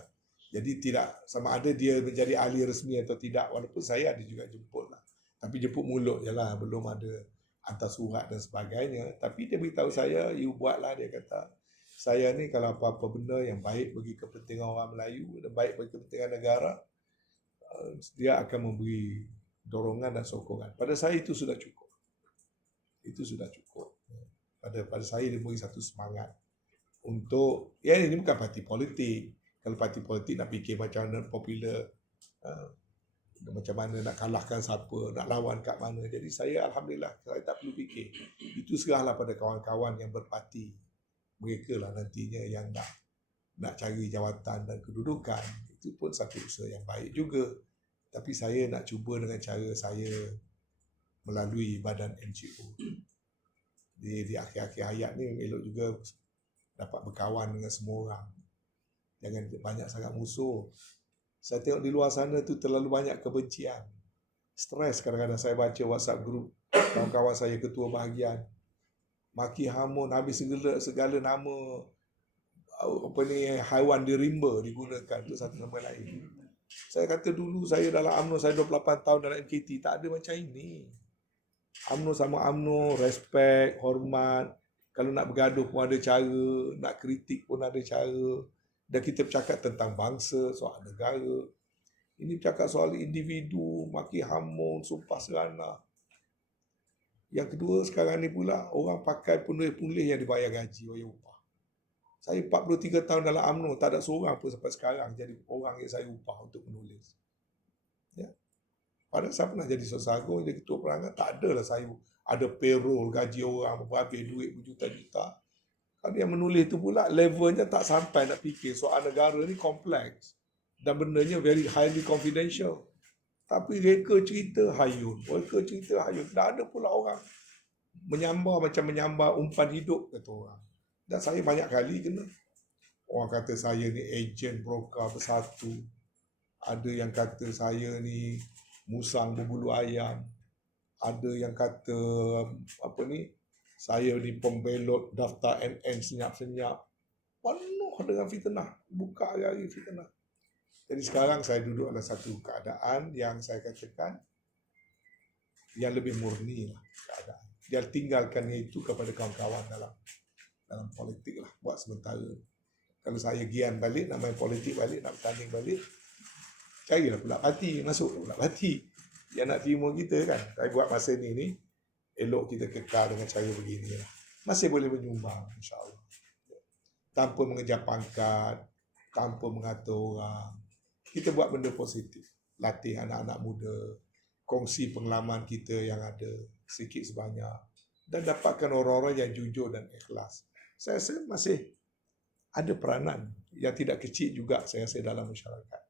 Jadi tidak sama ada dia menjadi ahli resmi atau tidak. Walaupun saya ada juga jemput lah. Tapi jemput mulut je lah. Belum ada hantar surat dan sebagainya. Tapi dia beritahu saya, you buatlah, dia kata. Saya ni kalau apa-apa benda yang baik bagi kepentingan orang Melayu dan baik bagi kepentingan negara, dia akan memberi dorongan dan sokongan. Pada saya itu sudah cukup. Itu sudah cukup. Pada saya dia beri satu semangat untuk, ya ini bukan parti politik. Kalau parti politik nak fikir macam mana popular, macam mana nak kalahkan siapa, nak lawan kat mana. Jadi saya Alhamdulillah, saya tak perlu fikir. Itu serahlah pada kawan-kawan yang berparti. Mereka lah nantinya yang nak cari jawatan dan kedudukan. Itu pun satu usaha yang baik juga. Tapi saya nak cuba dengan cara saya melalui badan NGO. Di akhir-akhir hayat ni elok juga dapat berkawan dengan semua orang. Jangan banyak sangat musuh. Saya tengok di luar sana tu terlalu banyak kebencian. Stres kadang-kadang saya baca WhatsApp group kawan-kawan saya ketua bahagian. Maki hamun, habis segala nama haiwan dirimba digunakan untuk satu nama lain. Saya kata dulu saya dalam UMNO, saya 28 tahun dalam MKT, tak ada macam ini. UMNO sama UMNO, respect, hormat. Kalau nak bergaduh pun ada cara, nak kritik pun ada cara. Dan kita bercakap tentang bangsa, soal negara. Ini bercakap soal individu, maki hamun, sumpah serana. Yang kedua sekarang ni pula, orang pakai penulis-penulis yang dibayar gaji, bayar upah. Saya 43 tahun dalam UMNO, tak ada seorang pun sampai sekarang jadi orang yang saya upah untuk menulis. Ya. Padahal saya pernah jadi sesago, jadi ketua perangan, tak adalah saya ada payroll, gaji orang, habis duit berjuta-juta. Kalau yang menulis itu pula levelnya tak sampai nak fikir soal negara ni kompleks dan bendanya very highly confidential. Tapi reka cerita hayun, reka cerita hayun. Tak ada pula orang menyambar macam menyambar umpan hidup kata orang. Dan saya banyak kali kena. Orang kata saya ni ejen broker bersatu. Ada yang kata saya ni musang berbulu ayam. Ada yang kata apa ni, saya ni pembelot daftar NN senyap-senyap. Penuh dengan fitnah. Buka hari-hari fitnah. Jadi sekarang saya duduk dalam satu keadaan yang saya katakan yang lebih murni lah keadaan. Dia tinggalkan itu kepada kawan-kawan dalam politik lah buat sementara. Kalau saya gian balik, nak main politik balik, nak bertanding balik, carilah pula parti, masuk pula parti yang nak terima kita kan. Saya buat masa ni elok kita kekal dengan cara begini lah. Masih boleh menyumbang insyaAllah. Tanpa mengejar pangkat, tanpa mengatur orang. Kita buat benda positif. Latih anak-anak muda, kongsi pengalaman kita yang ada sedikit sebanyak dan dapatkan orang-orang yang jujur dan ikhlas. Saya rasa masih ada peranan yang tidak kecil juga saya rasa dalam masyarakat.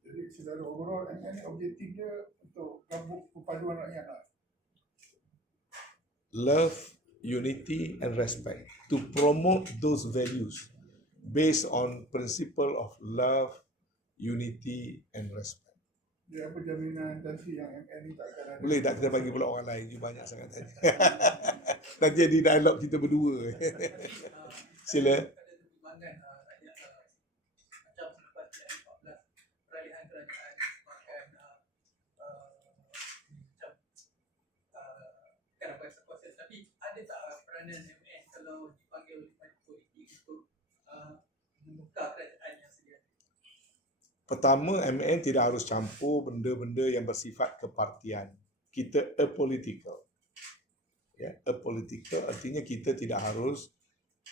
Jadi secara overall MN objektif dia untuk gabung perpaduan rakyat lah. Love, unity and respect. To promote those values based on principle of love, unity and respect. Dia apa jaminan tansi yang MN ni tak akan ada? Boleh tak kita bagi pula orang lain? You banyak sangat tanya. Nanti jadi dialog kita berdua. Sila. Peranan MN kalau dipanggil oleh parti politik untuk membuka kerajaan yang sedia? Pertama, MN tidak harus campur benda-benda yang bersifat kepartian. Kita apolitical. Ya, apolitical artinya kita tidak harus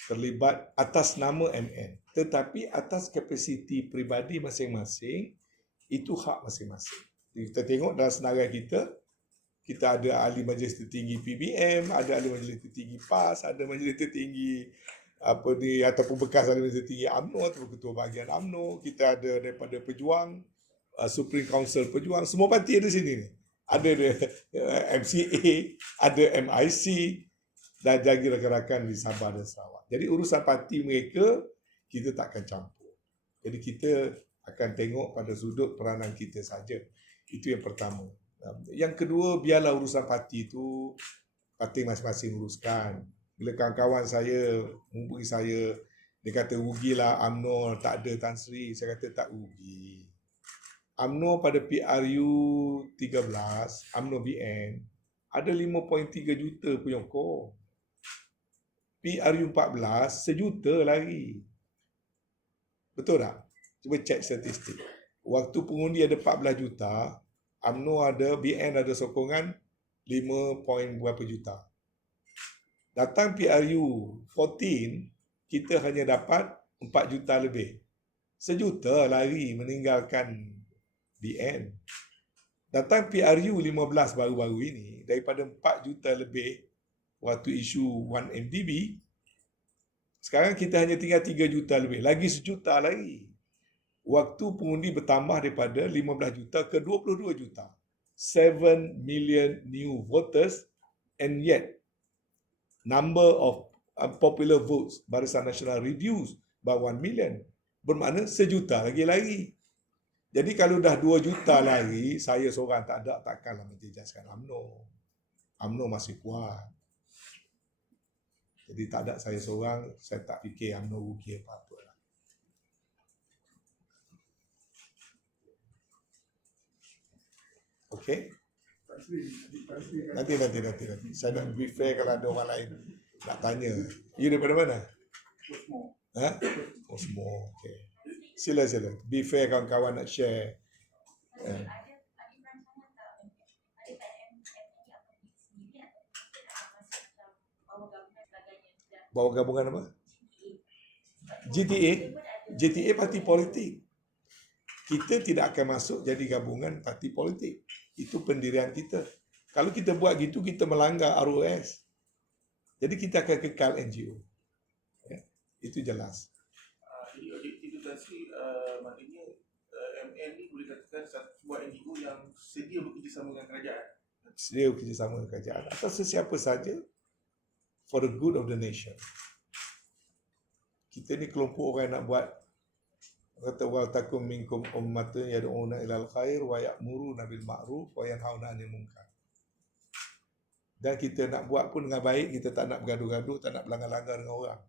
terlibat atas nama MN. Tetapi atas kapasiti peribadi masing-masing, itu hak masing-masing. Kita tengok dalam senarai kita ada ahli majlis tertinggi PBM, ada ahli majlis tertinggi PAS, ada majlis tertinggi ataupun bekas ahli majlis tertinggi UMNO atau ketua bahagian UMNO. Kita ada daripada Pejuang, Supreme Council Pejuang, semua parti ada sini ni. Ada MCA, ada MIC dan lagi rakan-rakan di Sabah dan Sarawak. Jadi urusan parti mereka kita takkan campur. Jadi kita akan tengok pada sudut peranan kita saja. Itu yang pertama. Yang kedua, biarlah urusan parti itu parti masing-masing uruskan. Bila kawan-kawan saya menghubungi saya, dia kata rugilah UMNO tak ada Tan Sri. Saya kata tak rugi. UMNO pada PRU 13, UMNO BN, ada 5.3 juta penyokong. PRU 14, 1 juta lari. Betul tak? Cuba cek statistik. Waktu pengundi ada 14 juta, UMNO ada, BN ada sokongan 5 point berapa juta. Datang PRU 14, kita hanya dapat 4 juta lebih. 1 juta lari meninggalkan BN. Datang PRU 15 baru-baru ini, daripada 4 juta lebih waktu isu 1MDB, sekarang kita hanya tinggal 3 juta lebih. Lagi 1 juta lagi. Waktu pengundi bertambah daripada 15 juta ke 22 juta. 7 million new voters and yet number of popular votes Barisan Nasional reduced by 1 million. Bermakna 1 juta lagi lari. Jadi kalau dah 2 juta lari, saya seorang tak ada, takkanlah menjejaskan UMNO. UMNO masih kuat. Jadi tak ada saya seorang, saya tak fikir UMNO rugi apa-apa. Okey? Nanti. Saya nak be fair kalau ada orang lain nak tanya. You daripada mana? Osmo. Ha? Osmo. Okey. Sila. Be fair kawan-kawan nak share. Bawa gabungan apa? GTA parti politik. Kita tidak akan masuk jadi gabungan parti politik. Itu pendirian kita. Kalau kita buat gitu, kita melanggar ROS. Jadi kita akan kekal NGO. Ya, itu jelas. Jadi objektif edukasi maknanya MN ni boleh katakan sebuah NGO yang sedia bekerjasama dengan kerajaan. Sedia bekerjasama dengan kerajaan atau sesiapa saja for the good of the nation. Kita ni kelompok orang yang nak buat, kata wal takum minkum ummatun yad'una ilal khair wa ya'muruna bil ma'ruf wa yanhauna 'anil munkar. Dan kita nak buat pun dengan baik, kita tak nak bergaduh-gaduh, tak nak berlanggar-langgar dengan orang.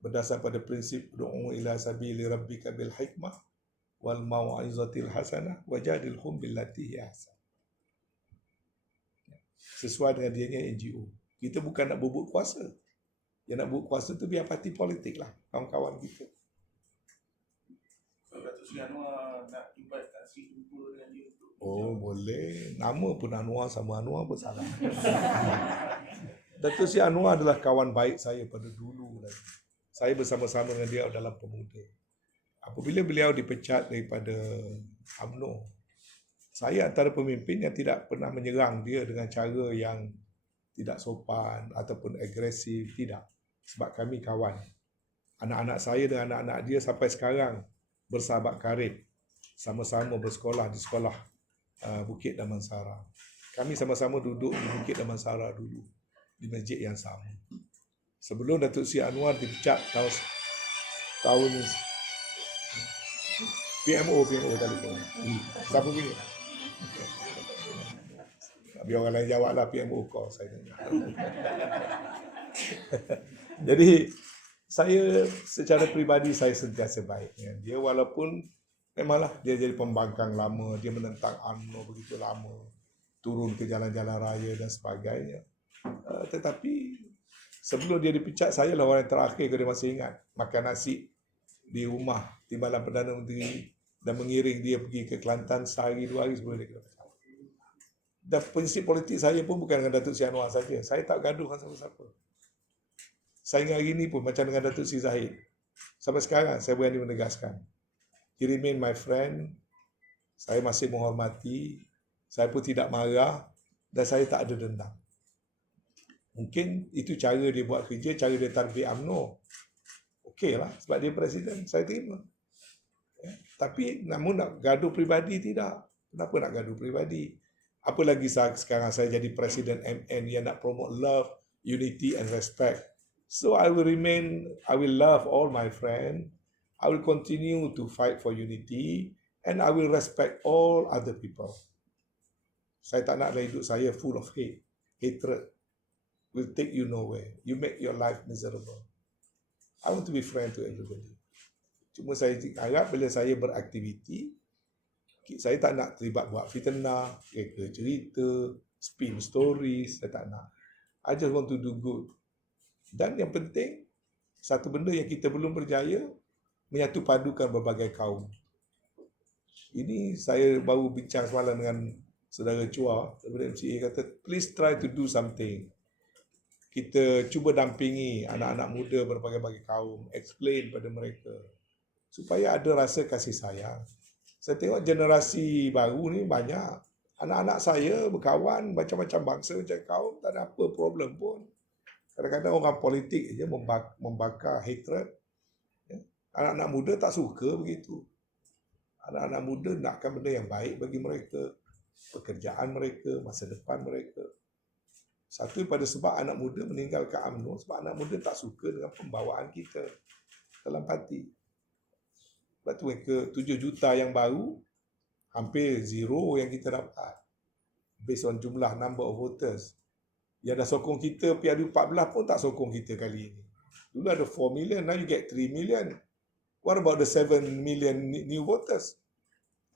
Berdasar pada prinsip du'u ila sabili rabbika bil hikmah wal mau'izatil hasanah wajadilhum billati hiya ahsan. Sesuai dengan dianya NGO. Kita bukan nak berebut kuasa. Yang nak berebut kuasa tu biar parti politik lah, kawan-kawan kita. Kalau Datuk Seri Anwar nak invite Tan Sri jumpa dengan dia untuk Oh, boleh. Nama pun Anwar sama Anwar pun salah. Datuk Seri Anwar adalah kawan baik saya pada dulu lagi. Saya bersama-sama dengan dia dalam pemuda. Apabila beliau dipecat daripada UMNO, saya antara pemimpin yang tidak pernah menyerang dia dengan cara yang tidak sopan ataupun agresif, tidak. Sebab kami kawan. Anak-anak saya dengan anak-anak dia sampai sekarang bersahabat karib. Sama-sama bersekolah di sekolah Bukit Damansara. Kami sama-sama duduk di Bukit Damansara dulu, di masjid yang sama. Sebelum Datuk Seri Anwar dipecat tahun PMO telefon. Siapa bunyi? Biar orang lain jawab lah, PMO call saya. Jadi saya secara peribadi saya sentiasa baik dengan dia, walaupun memanglah dia jadi pembangkang lama, dia menentang UMNO begitu lama, turun ke jalan-jalan raya dan sebagainya. Tetapi sebelum dia dipecat, saya lah orang yang terakhir, kalau dia masih ingat, makan nasi di rumah Timbalan Perdana Menteri dan mengiring dia pergi ke Kelantan sehari 2 hari sebelum dia kena pecat. Dan prinsip politik saya pun bukan dengan Datuk Seri Anwar saja. Saya tak gaduh dengan siapa-siapa. Saya hari ini pun macam dengan Datuk Seri Zahid. Sampai sekarang saya berani menegaskan. He remain my friend. Saya masih menghormati. Saya pun tidak marah. Dan saya tak ada dendam. Mungkin itu cara dia buat kerja, cara dia tarbik UMNO. Okey lah, sebab dia presiden, saya terima. Ya. Tapi namun nak gaduh peribadi, tidak. Kenapa nak gaduh peribadi? Apalagi sekarang saya jadi presiden MN yang nak promote love, unity and respect. So I will love all my friends. I will continue to fight for unity and I will respect all other people. Saya tak nak hidup saya full of hate, hatred. Will take you nowhere. You make your life miserable. I want to be friend to everybody. Cuma saya harap bila saya beraktiviti, saya tak nak terlibat buat fitnah, reka cerita, spin stories, saya tak nak. I just want to do good. Dan yang penting, satu benda yang kita belum berjaya, menyatu padukan berbagai kaum. Ini saya baru bincang semalam dengan saudara Chua daripada MCA, kata please try to do something. Kita cuba dampingi anak-anak muda berbagai-bagai kaum, explain pada mereka supaya ada rasa kasih sayang. Saya tengok generasi baru ni banyak. Anak-anak saya berkawan macam-macam bangsa, macam kaum, tak ada apa problem pun. Kadang-kadang orang politik je membakar hatred. Anak-anak muda tak suka begitu. Anak-anak muda nakkan benda yang baik bagi mereka, pekerjaan mereka, masa depan mereka. Satu pada sebab anak muda meninggalkan UMNO, sebab anak muda tak suka dengan pembawaan kita dalam parti. Sebab tu mereka 7 juta yang baru, hampir zero yang kita dapat. Based on jumlah number of voters. Yang dah sokong kita PRU14 pun tak sokong kita kali ini. Dulu ada 4 million, now you get 3 million. What about the 7 million new voters?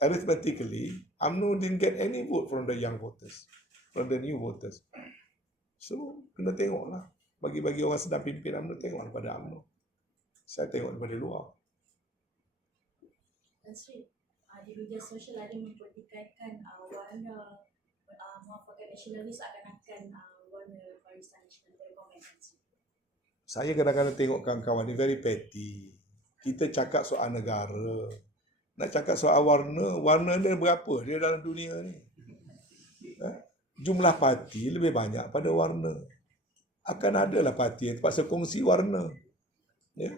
Arithmetically, UMNO didn't get any vote from the young voters, from the new voters. So, kena tengoklah. Bagi-bagi orang sedang pimpin UMNO, tengok daripada UMNO. Saya tengok daripada luar. Tan Sri, di media sosial ada mempertikaikan warna muafakat nasionalis akan warna Barisan Nasional dari komen Tan Sri. Saya kadang-kadang tengok kawan-kawan ni very petty. Kita cakap soal negara. Nak cakap soal warna, warna dia berapa dia dalam dunia ni? Jumlah parti lebih banyak pada warna. Akan adalah parti yang terpaksa kongsi warna. Ya.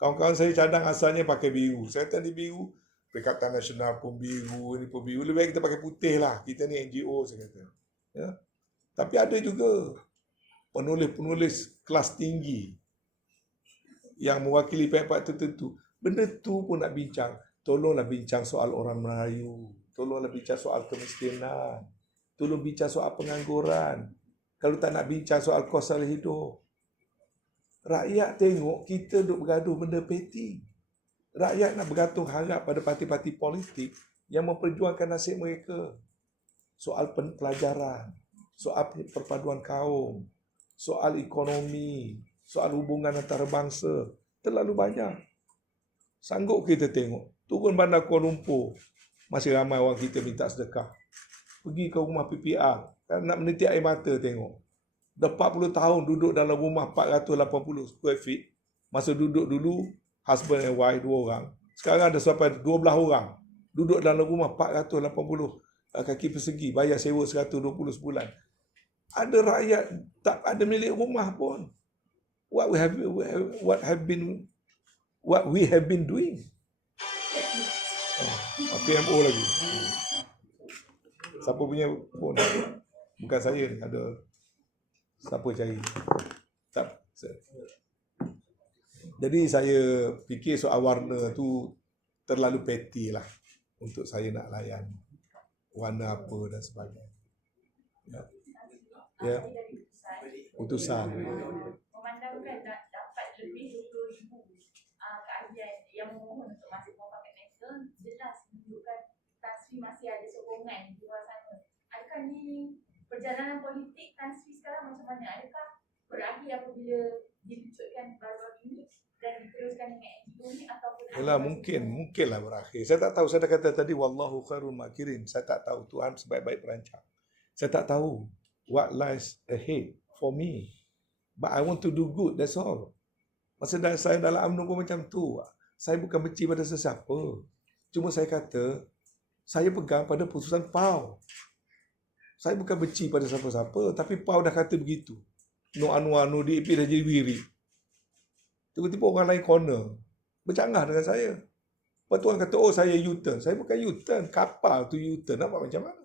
Kawan-kawan saya cadang asalnya pakai biru. Saya kata ni biru, Perikatan Nasional pun biru, ni pun biru. Lebih baik kita pakai putih lah. Kita ni NGO, saya kata. Ya. Tapi ada juga penulis-penulis kelas tinggi yang mewakili pihak-pihak tertentu. Benda tu pun nak bincang. Tolonglah bincang soal orang Melayu. Tolonglah bincang soal kemiskinan. Tolong bincang soal pengangguran. Kalau tak nak bincang soal kos sara hidup. Rakyat tengok kita duk bergaduh benda petty. Rakyat nak bergantung harap pada parti-parti politik yang memperjuangkan nasib mereka. Soal pelajaran, soal perpaduan kaum, soal ekonomi, soal hubungan antarabangsa. Terlalu banyak. Sanggup kita tengok. Turun bandar Kuala Lumpur, masih ramai orang kita minta sedekah. Pergi ke rumah PPR, nak menitik air mata tengok. Dah 40 tahun duduk dalam rumah 480 square feet. Masa duduk dulu, husband and wife 2 orang. Sekarang ada sampai 12 orang. Duduk dalam rumah 480 kaki persegi, bayar sewa 120 sebulan. Ada rakyat tak ada milik rumah pun. What we have been doing. PMO lagi. Siapa punya phone? Bukan saya ni, ada siapa cari. Tak. Jadi saya fikir soal warna tu terlalu petty lah untuk saya nak layan. Warna apa dan sebagainya. Ya. Putusan. Memandangkan nak dapat lebih 20,000 keahlian yang memohon untuk masuk Pakatan Nasional, jelas menunjukkan Tan Sri masih ada sokongan di luar sana. Adakah ni perjalanan politik Tan Sri sekarang macam mana? Adakah berakhir apabila dilucutkan baru-baru ini dan diteruskan dengan NGO ni ataupun Yalah, mungkinlah berakhir. Saya tak tahu. Saya dah kata tadi wallahu khairul makirin. Saya tak tahu Tuhan sebaik-baik perancang. Saya tak tahu what lies ahead for me. But I want to do good, that's all. Masa saya dalam UMNO pun macam tu. Saya bukan benci pada sesiapa. Cuma saya kata, saya pegang pada putusan PAU. Saya bukan benci pada siapa-siapa, tapi PAU dah kata begitu. No Anwar, no DAP dah jadi wirid. Tiba-tiba orang lain corner. Bercanggah dengan saya. Lepas tu orang kata, oh saya U-turn. Saya bukan U-turn. Kapal tu U-turn. Nampak macam mana?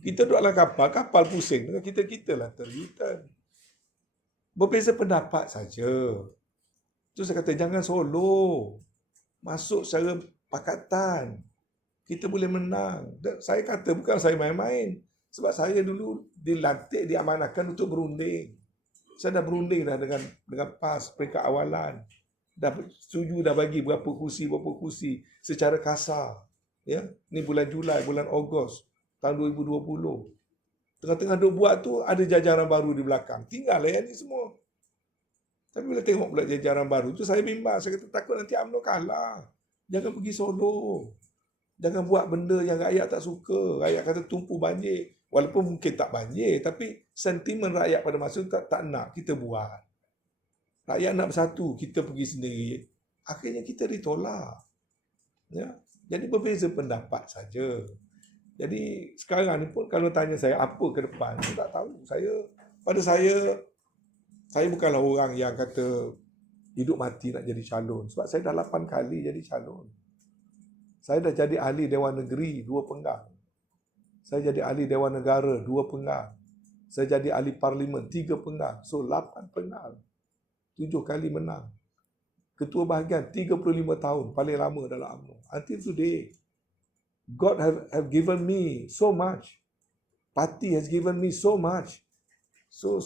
Kita duduk dalam kapal, kapal pusing. Dengan kita-kita lah ter-U-turn. Berbeza pendapat saja. Tu saya kata, jangan solo. Masuk secara pakatan. Kita boleh menang. Dan saya kata, bukan saya main-main. Sebab saya dulu dilantik, diamanahkan untuk berunding. Saya dah berunding dah dengan PAS peringkat awalan. Dah setuju dah bagi berapa kursi secara kasar. Ya, ni bulan Julai, bulan Ogos tahun 2020. Tengah-tengah duk buat tu ada jajaran baru di belakang. Tinggal lah ni semua. Tapi bila tengok pula jajaran baru tu saya bimbang. Saya kata takut nanti UMNO kalah. Jangan pergi solo. Jangan buat benda yang rakyat tak suka. Rakyat kata tumpu banjir. Walaupun mungkin tak banjir, tapi sentimen rakyat pada masa itu tak nak kita buat. Rakyat nak bersatu, kita pergi sendiri. Akhirnya kita ditolak. Ya? Jadi berbeza pendapat saja. Jadi sekarang ni pun kalau tanya saya apa ke depan, saya tak tahu. Pada saya bukanlah orang yang kata hidup mati nak jadi calon. Sebab saya dah 8 kali jadi calon. Saya dah jadi ahli Dewan Negeri 2 penggal. Saya jadi ahli Dewan Negara 2 penggal. Saya jadi ahli Parlimen 3 penggal. So 8 penggal. 7 kali menang. Ketua bahagian 35 tahun. Paling lama dalam UMNO. Until today. God have given me so much. Parti has given me so much. So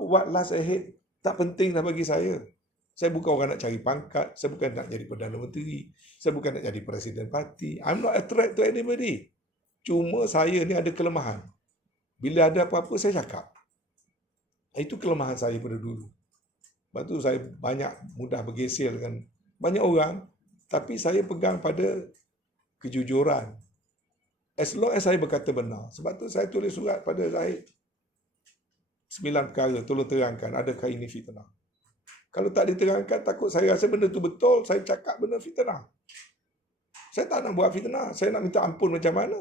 what lies ahead tak penting dah bagi saya. Saya bukan orang nak cari pangkat. Saya bukan nak jadi Perdana Menteri. Saya bukan nak jadi Presiden parti. I'm not a threat to anybody. Cuma saya ni ada kelemahan. Bila ada apa-apa, saya cakap. Itu kelemahan saya pada dulu. Sebab tu saya mudah bergesil dengan banyak orang. Tapi saya pegang pada kejujuran. As long as saya berkata benar. Sebab tu saya tulis surat pada Zahid. 9 perkara, tolong terangkan adakah ini fitnah. Kalau tak diterangkan, takut saya rasa benda tu betul, saya cakap benda fitnah. Saya tak nak buat fitnah, saya nak minta ampun macam mana.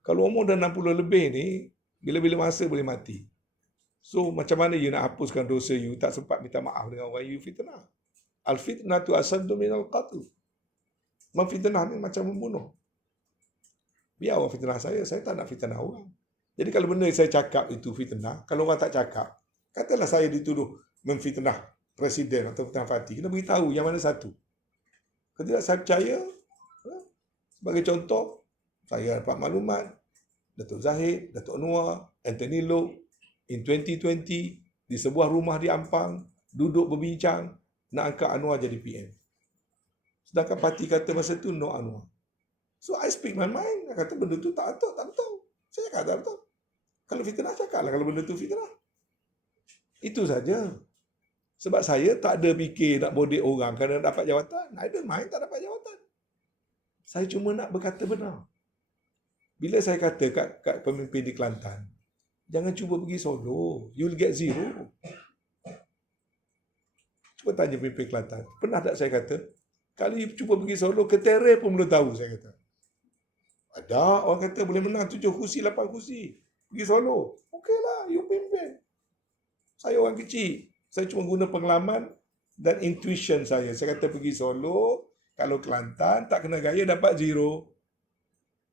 Kalau umur dah 60 lebih ni, bila-bila masa boleh mati. So macam mana you nak hapuskan dosa you, tak sempat minta maaf dengan orang you fitnah. Al-fitnah tu asaddu minal qatl. Memfitnah ni macam membunuh. Biar orang fitnah saya tak nak fitnah orang. Jadi kalau benda saya cakap itu fitnah, kalau orang tak cakap, katalah saya dituduh memfitnah presiden atau fitnah parti, kena beritahu yang mana satu. Kalau tidak saya percaya, sebagai contoh, saya dapat maklumat, Datuk Zahid, Datuk Anwar, Anthony Loke, in 2020, di sebuah rumah di Ampang, duduk berbincang, nak angkat Anwar jadi PM. Sedangkan parti kata masa tu no Anwar. So I speak my mind, I kata benda tu tak betul. Saya cakap tak betul. Kalau fitnah, cakaplah kalau benda tu fitnah. Itu saja. Sebab saya tak ada fikir nak bodek orang kerana dapat jawatan. I don't mind tak dapat jawatan. Saya cuma nak berkata benar. Bila saya kata kat pemimpin di Kelantan, jangan cuba pergi Solo. You'll get zero. Cuba tanya pemimpin Kelantan. Pernah tak saya kata, kalau you cuba pergi Solo, ketere pun belum tahu, saya kata. Ada orang kata boleh menang 7 kursi, 8 kursi. Pergi Solo. Okeylah, you pimpin. Saya orang kecil. Saya cuma guna pengalaman dan intuition saya. Saya kata pergi Solo, kalau Kelantan tak kena gaya dapat zero.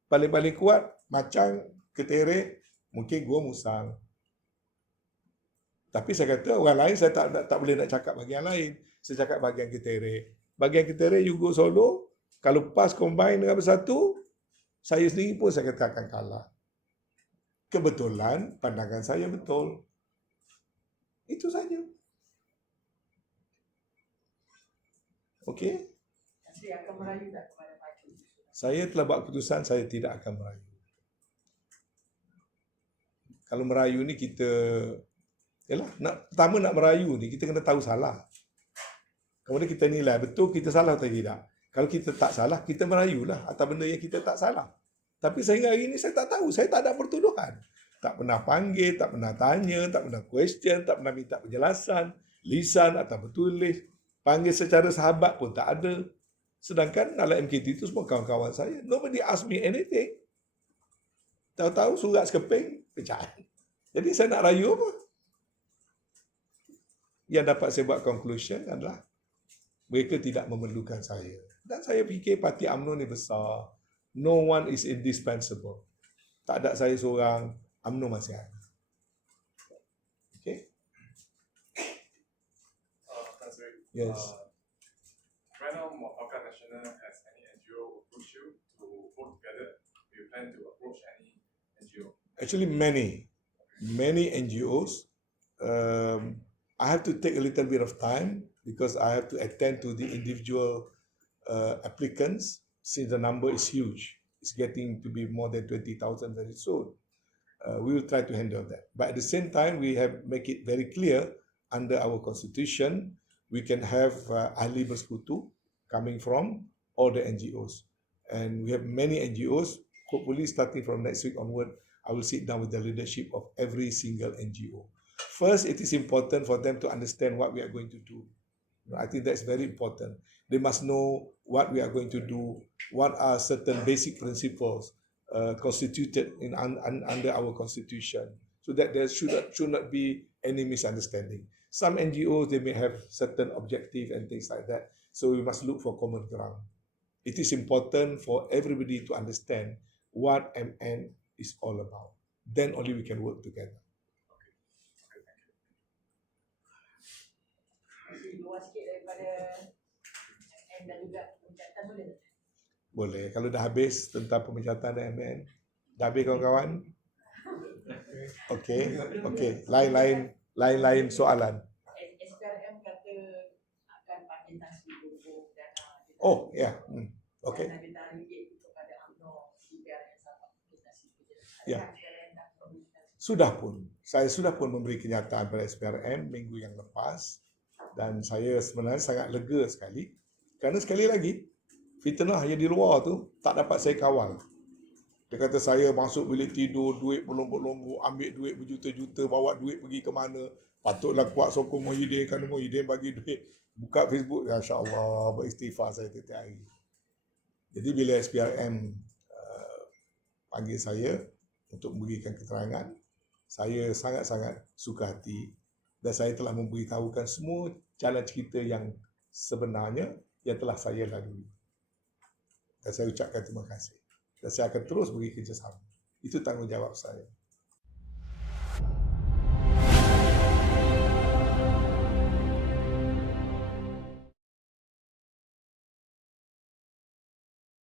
Paling-paling kuat, macam ketere, mungkin gua musang. Tapi saya kata orang lain saya tak boleh nak cakap bahagian lain. Saya cakap bahagian ketere. Bahagian ketere you go Solo, kalau PAS combine dengan bersatu, saya sendiri pun saya kata akan kalah. Kebetulan pandangan saya betul. Itu saja. Okey? Saya akan merayu tak kepada parti? Saya telah buat keputusan saya tidak akan merayu. Kalau merayu ni kita pertama nak merayu ni kita kena tahu salah. Kemudian kita nilai betul kita salah atau tidak. Kalau kita tak salah, kita merayulah atas benda yang kita tak salah. Tapi sehingga hari ini saya tak tahu, saya tak ada pertuduhan. Tak pernah panggil, tak pernah tanya, tak pernah question, tak pernah minta penjelasan, lisan atau bertulis. Panggil secara sahabat pun tak ada. Sedangkan dalam MKT itu semua kawan-kawan saya. Nobody ask me anything. Tahu-tahu surat sekeping, pecahan. Jadi saya nak rayu apa? Yang dapat saya buat conclusion adalah mereka tidak memerlukan saya. Dan saya fikir parti UMNO ni besar. No one is indispensable. Tak ada saya seorang, UMNO masih ada. Okay? Yes. Right now, Muafakat Nasional has any NGO approach you to work together? Do you plan to approach any NGO? Actually, many NGOs. I have to take a little bit of time because I have to attend to the individual applicants since the number is huge. It's getting to be more than 20,000 very soon. We will try to handle that. But at the same time, we have make it very clear under our constitution, we can have ahli bersekutu coming from all the NGOs. And we have many NGOs. Hopefully, starting from next week onward, I will sit down with the leadership of every single NGO. First, it is important for them to understand what we are going to do. I think that's very important. They must know what we are going to do, what are certain basic principles constituted under our constitution, so that there should not be any misunderstanding. Some NGOs, they may have certain objective and things like that, so we must look for common ground. It is important for everybody to understand what MN is all about. Then only we can work together. Luas sikit daripada MN dan juga pencatatan boleh tak? Boleh. Kalau dah habis tentang pemecatan MN, dah habis kawan-kawan? Okey. Lain soalan. SPRM kata akan panggil Tansi Bubuk dana. Oh, ya. Okey. Dan ada target kepada UMNO SPRM sama Tansi Bubuk. Ya. Sudah pun. Saya sudah pun memberi kenyataan pada SPRM minggu yang lepas dan saya sebenarnya sangat lega sekali kerana sekali lagi fitnah yang di luar tu tak dapat saya kawal. Dia kata saya masuk bilik tidur, duit berlombok-lombok, ambil duit berjuta-juta, bawa duit pergi ke mana. Patutlah kuat sokong Muhyiddin, kerana Muhyiddin bagi duit. Buka Facebook, Masya Allah, beristighfar saya setiap hari. Jadi bila SPRM panggil saya untuk memberikan keterangan, saya sangat-sangat suka hati dan saya telah memberitahukan semua jalan cerita yang sebenarnya yang telah saya lalui. Dan saya ucapkan terima kasih. Dan saya akan terus beri kerjasama. Itu tanggungjawab saya.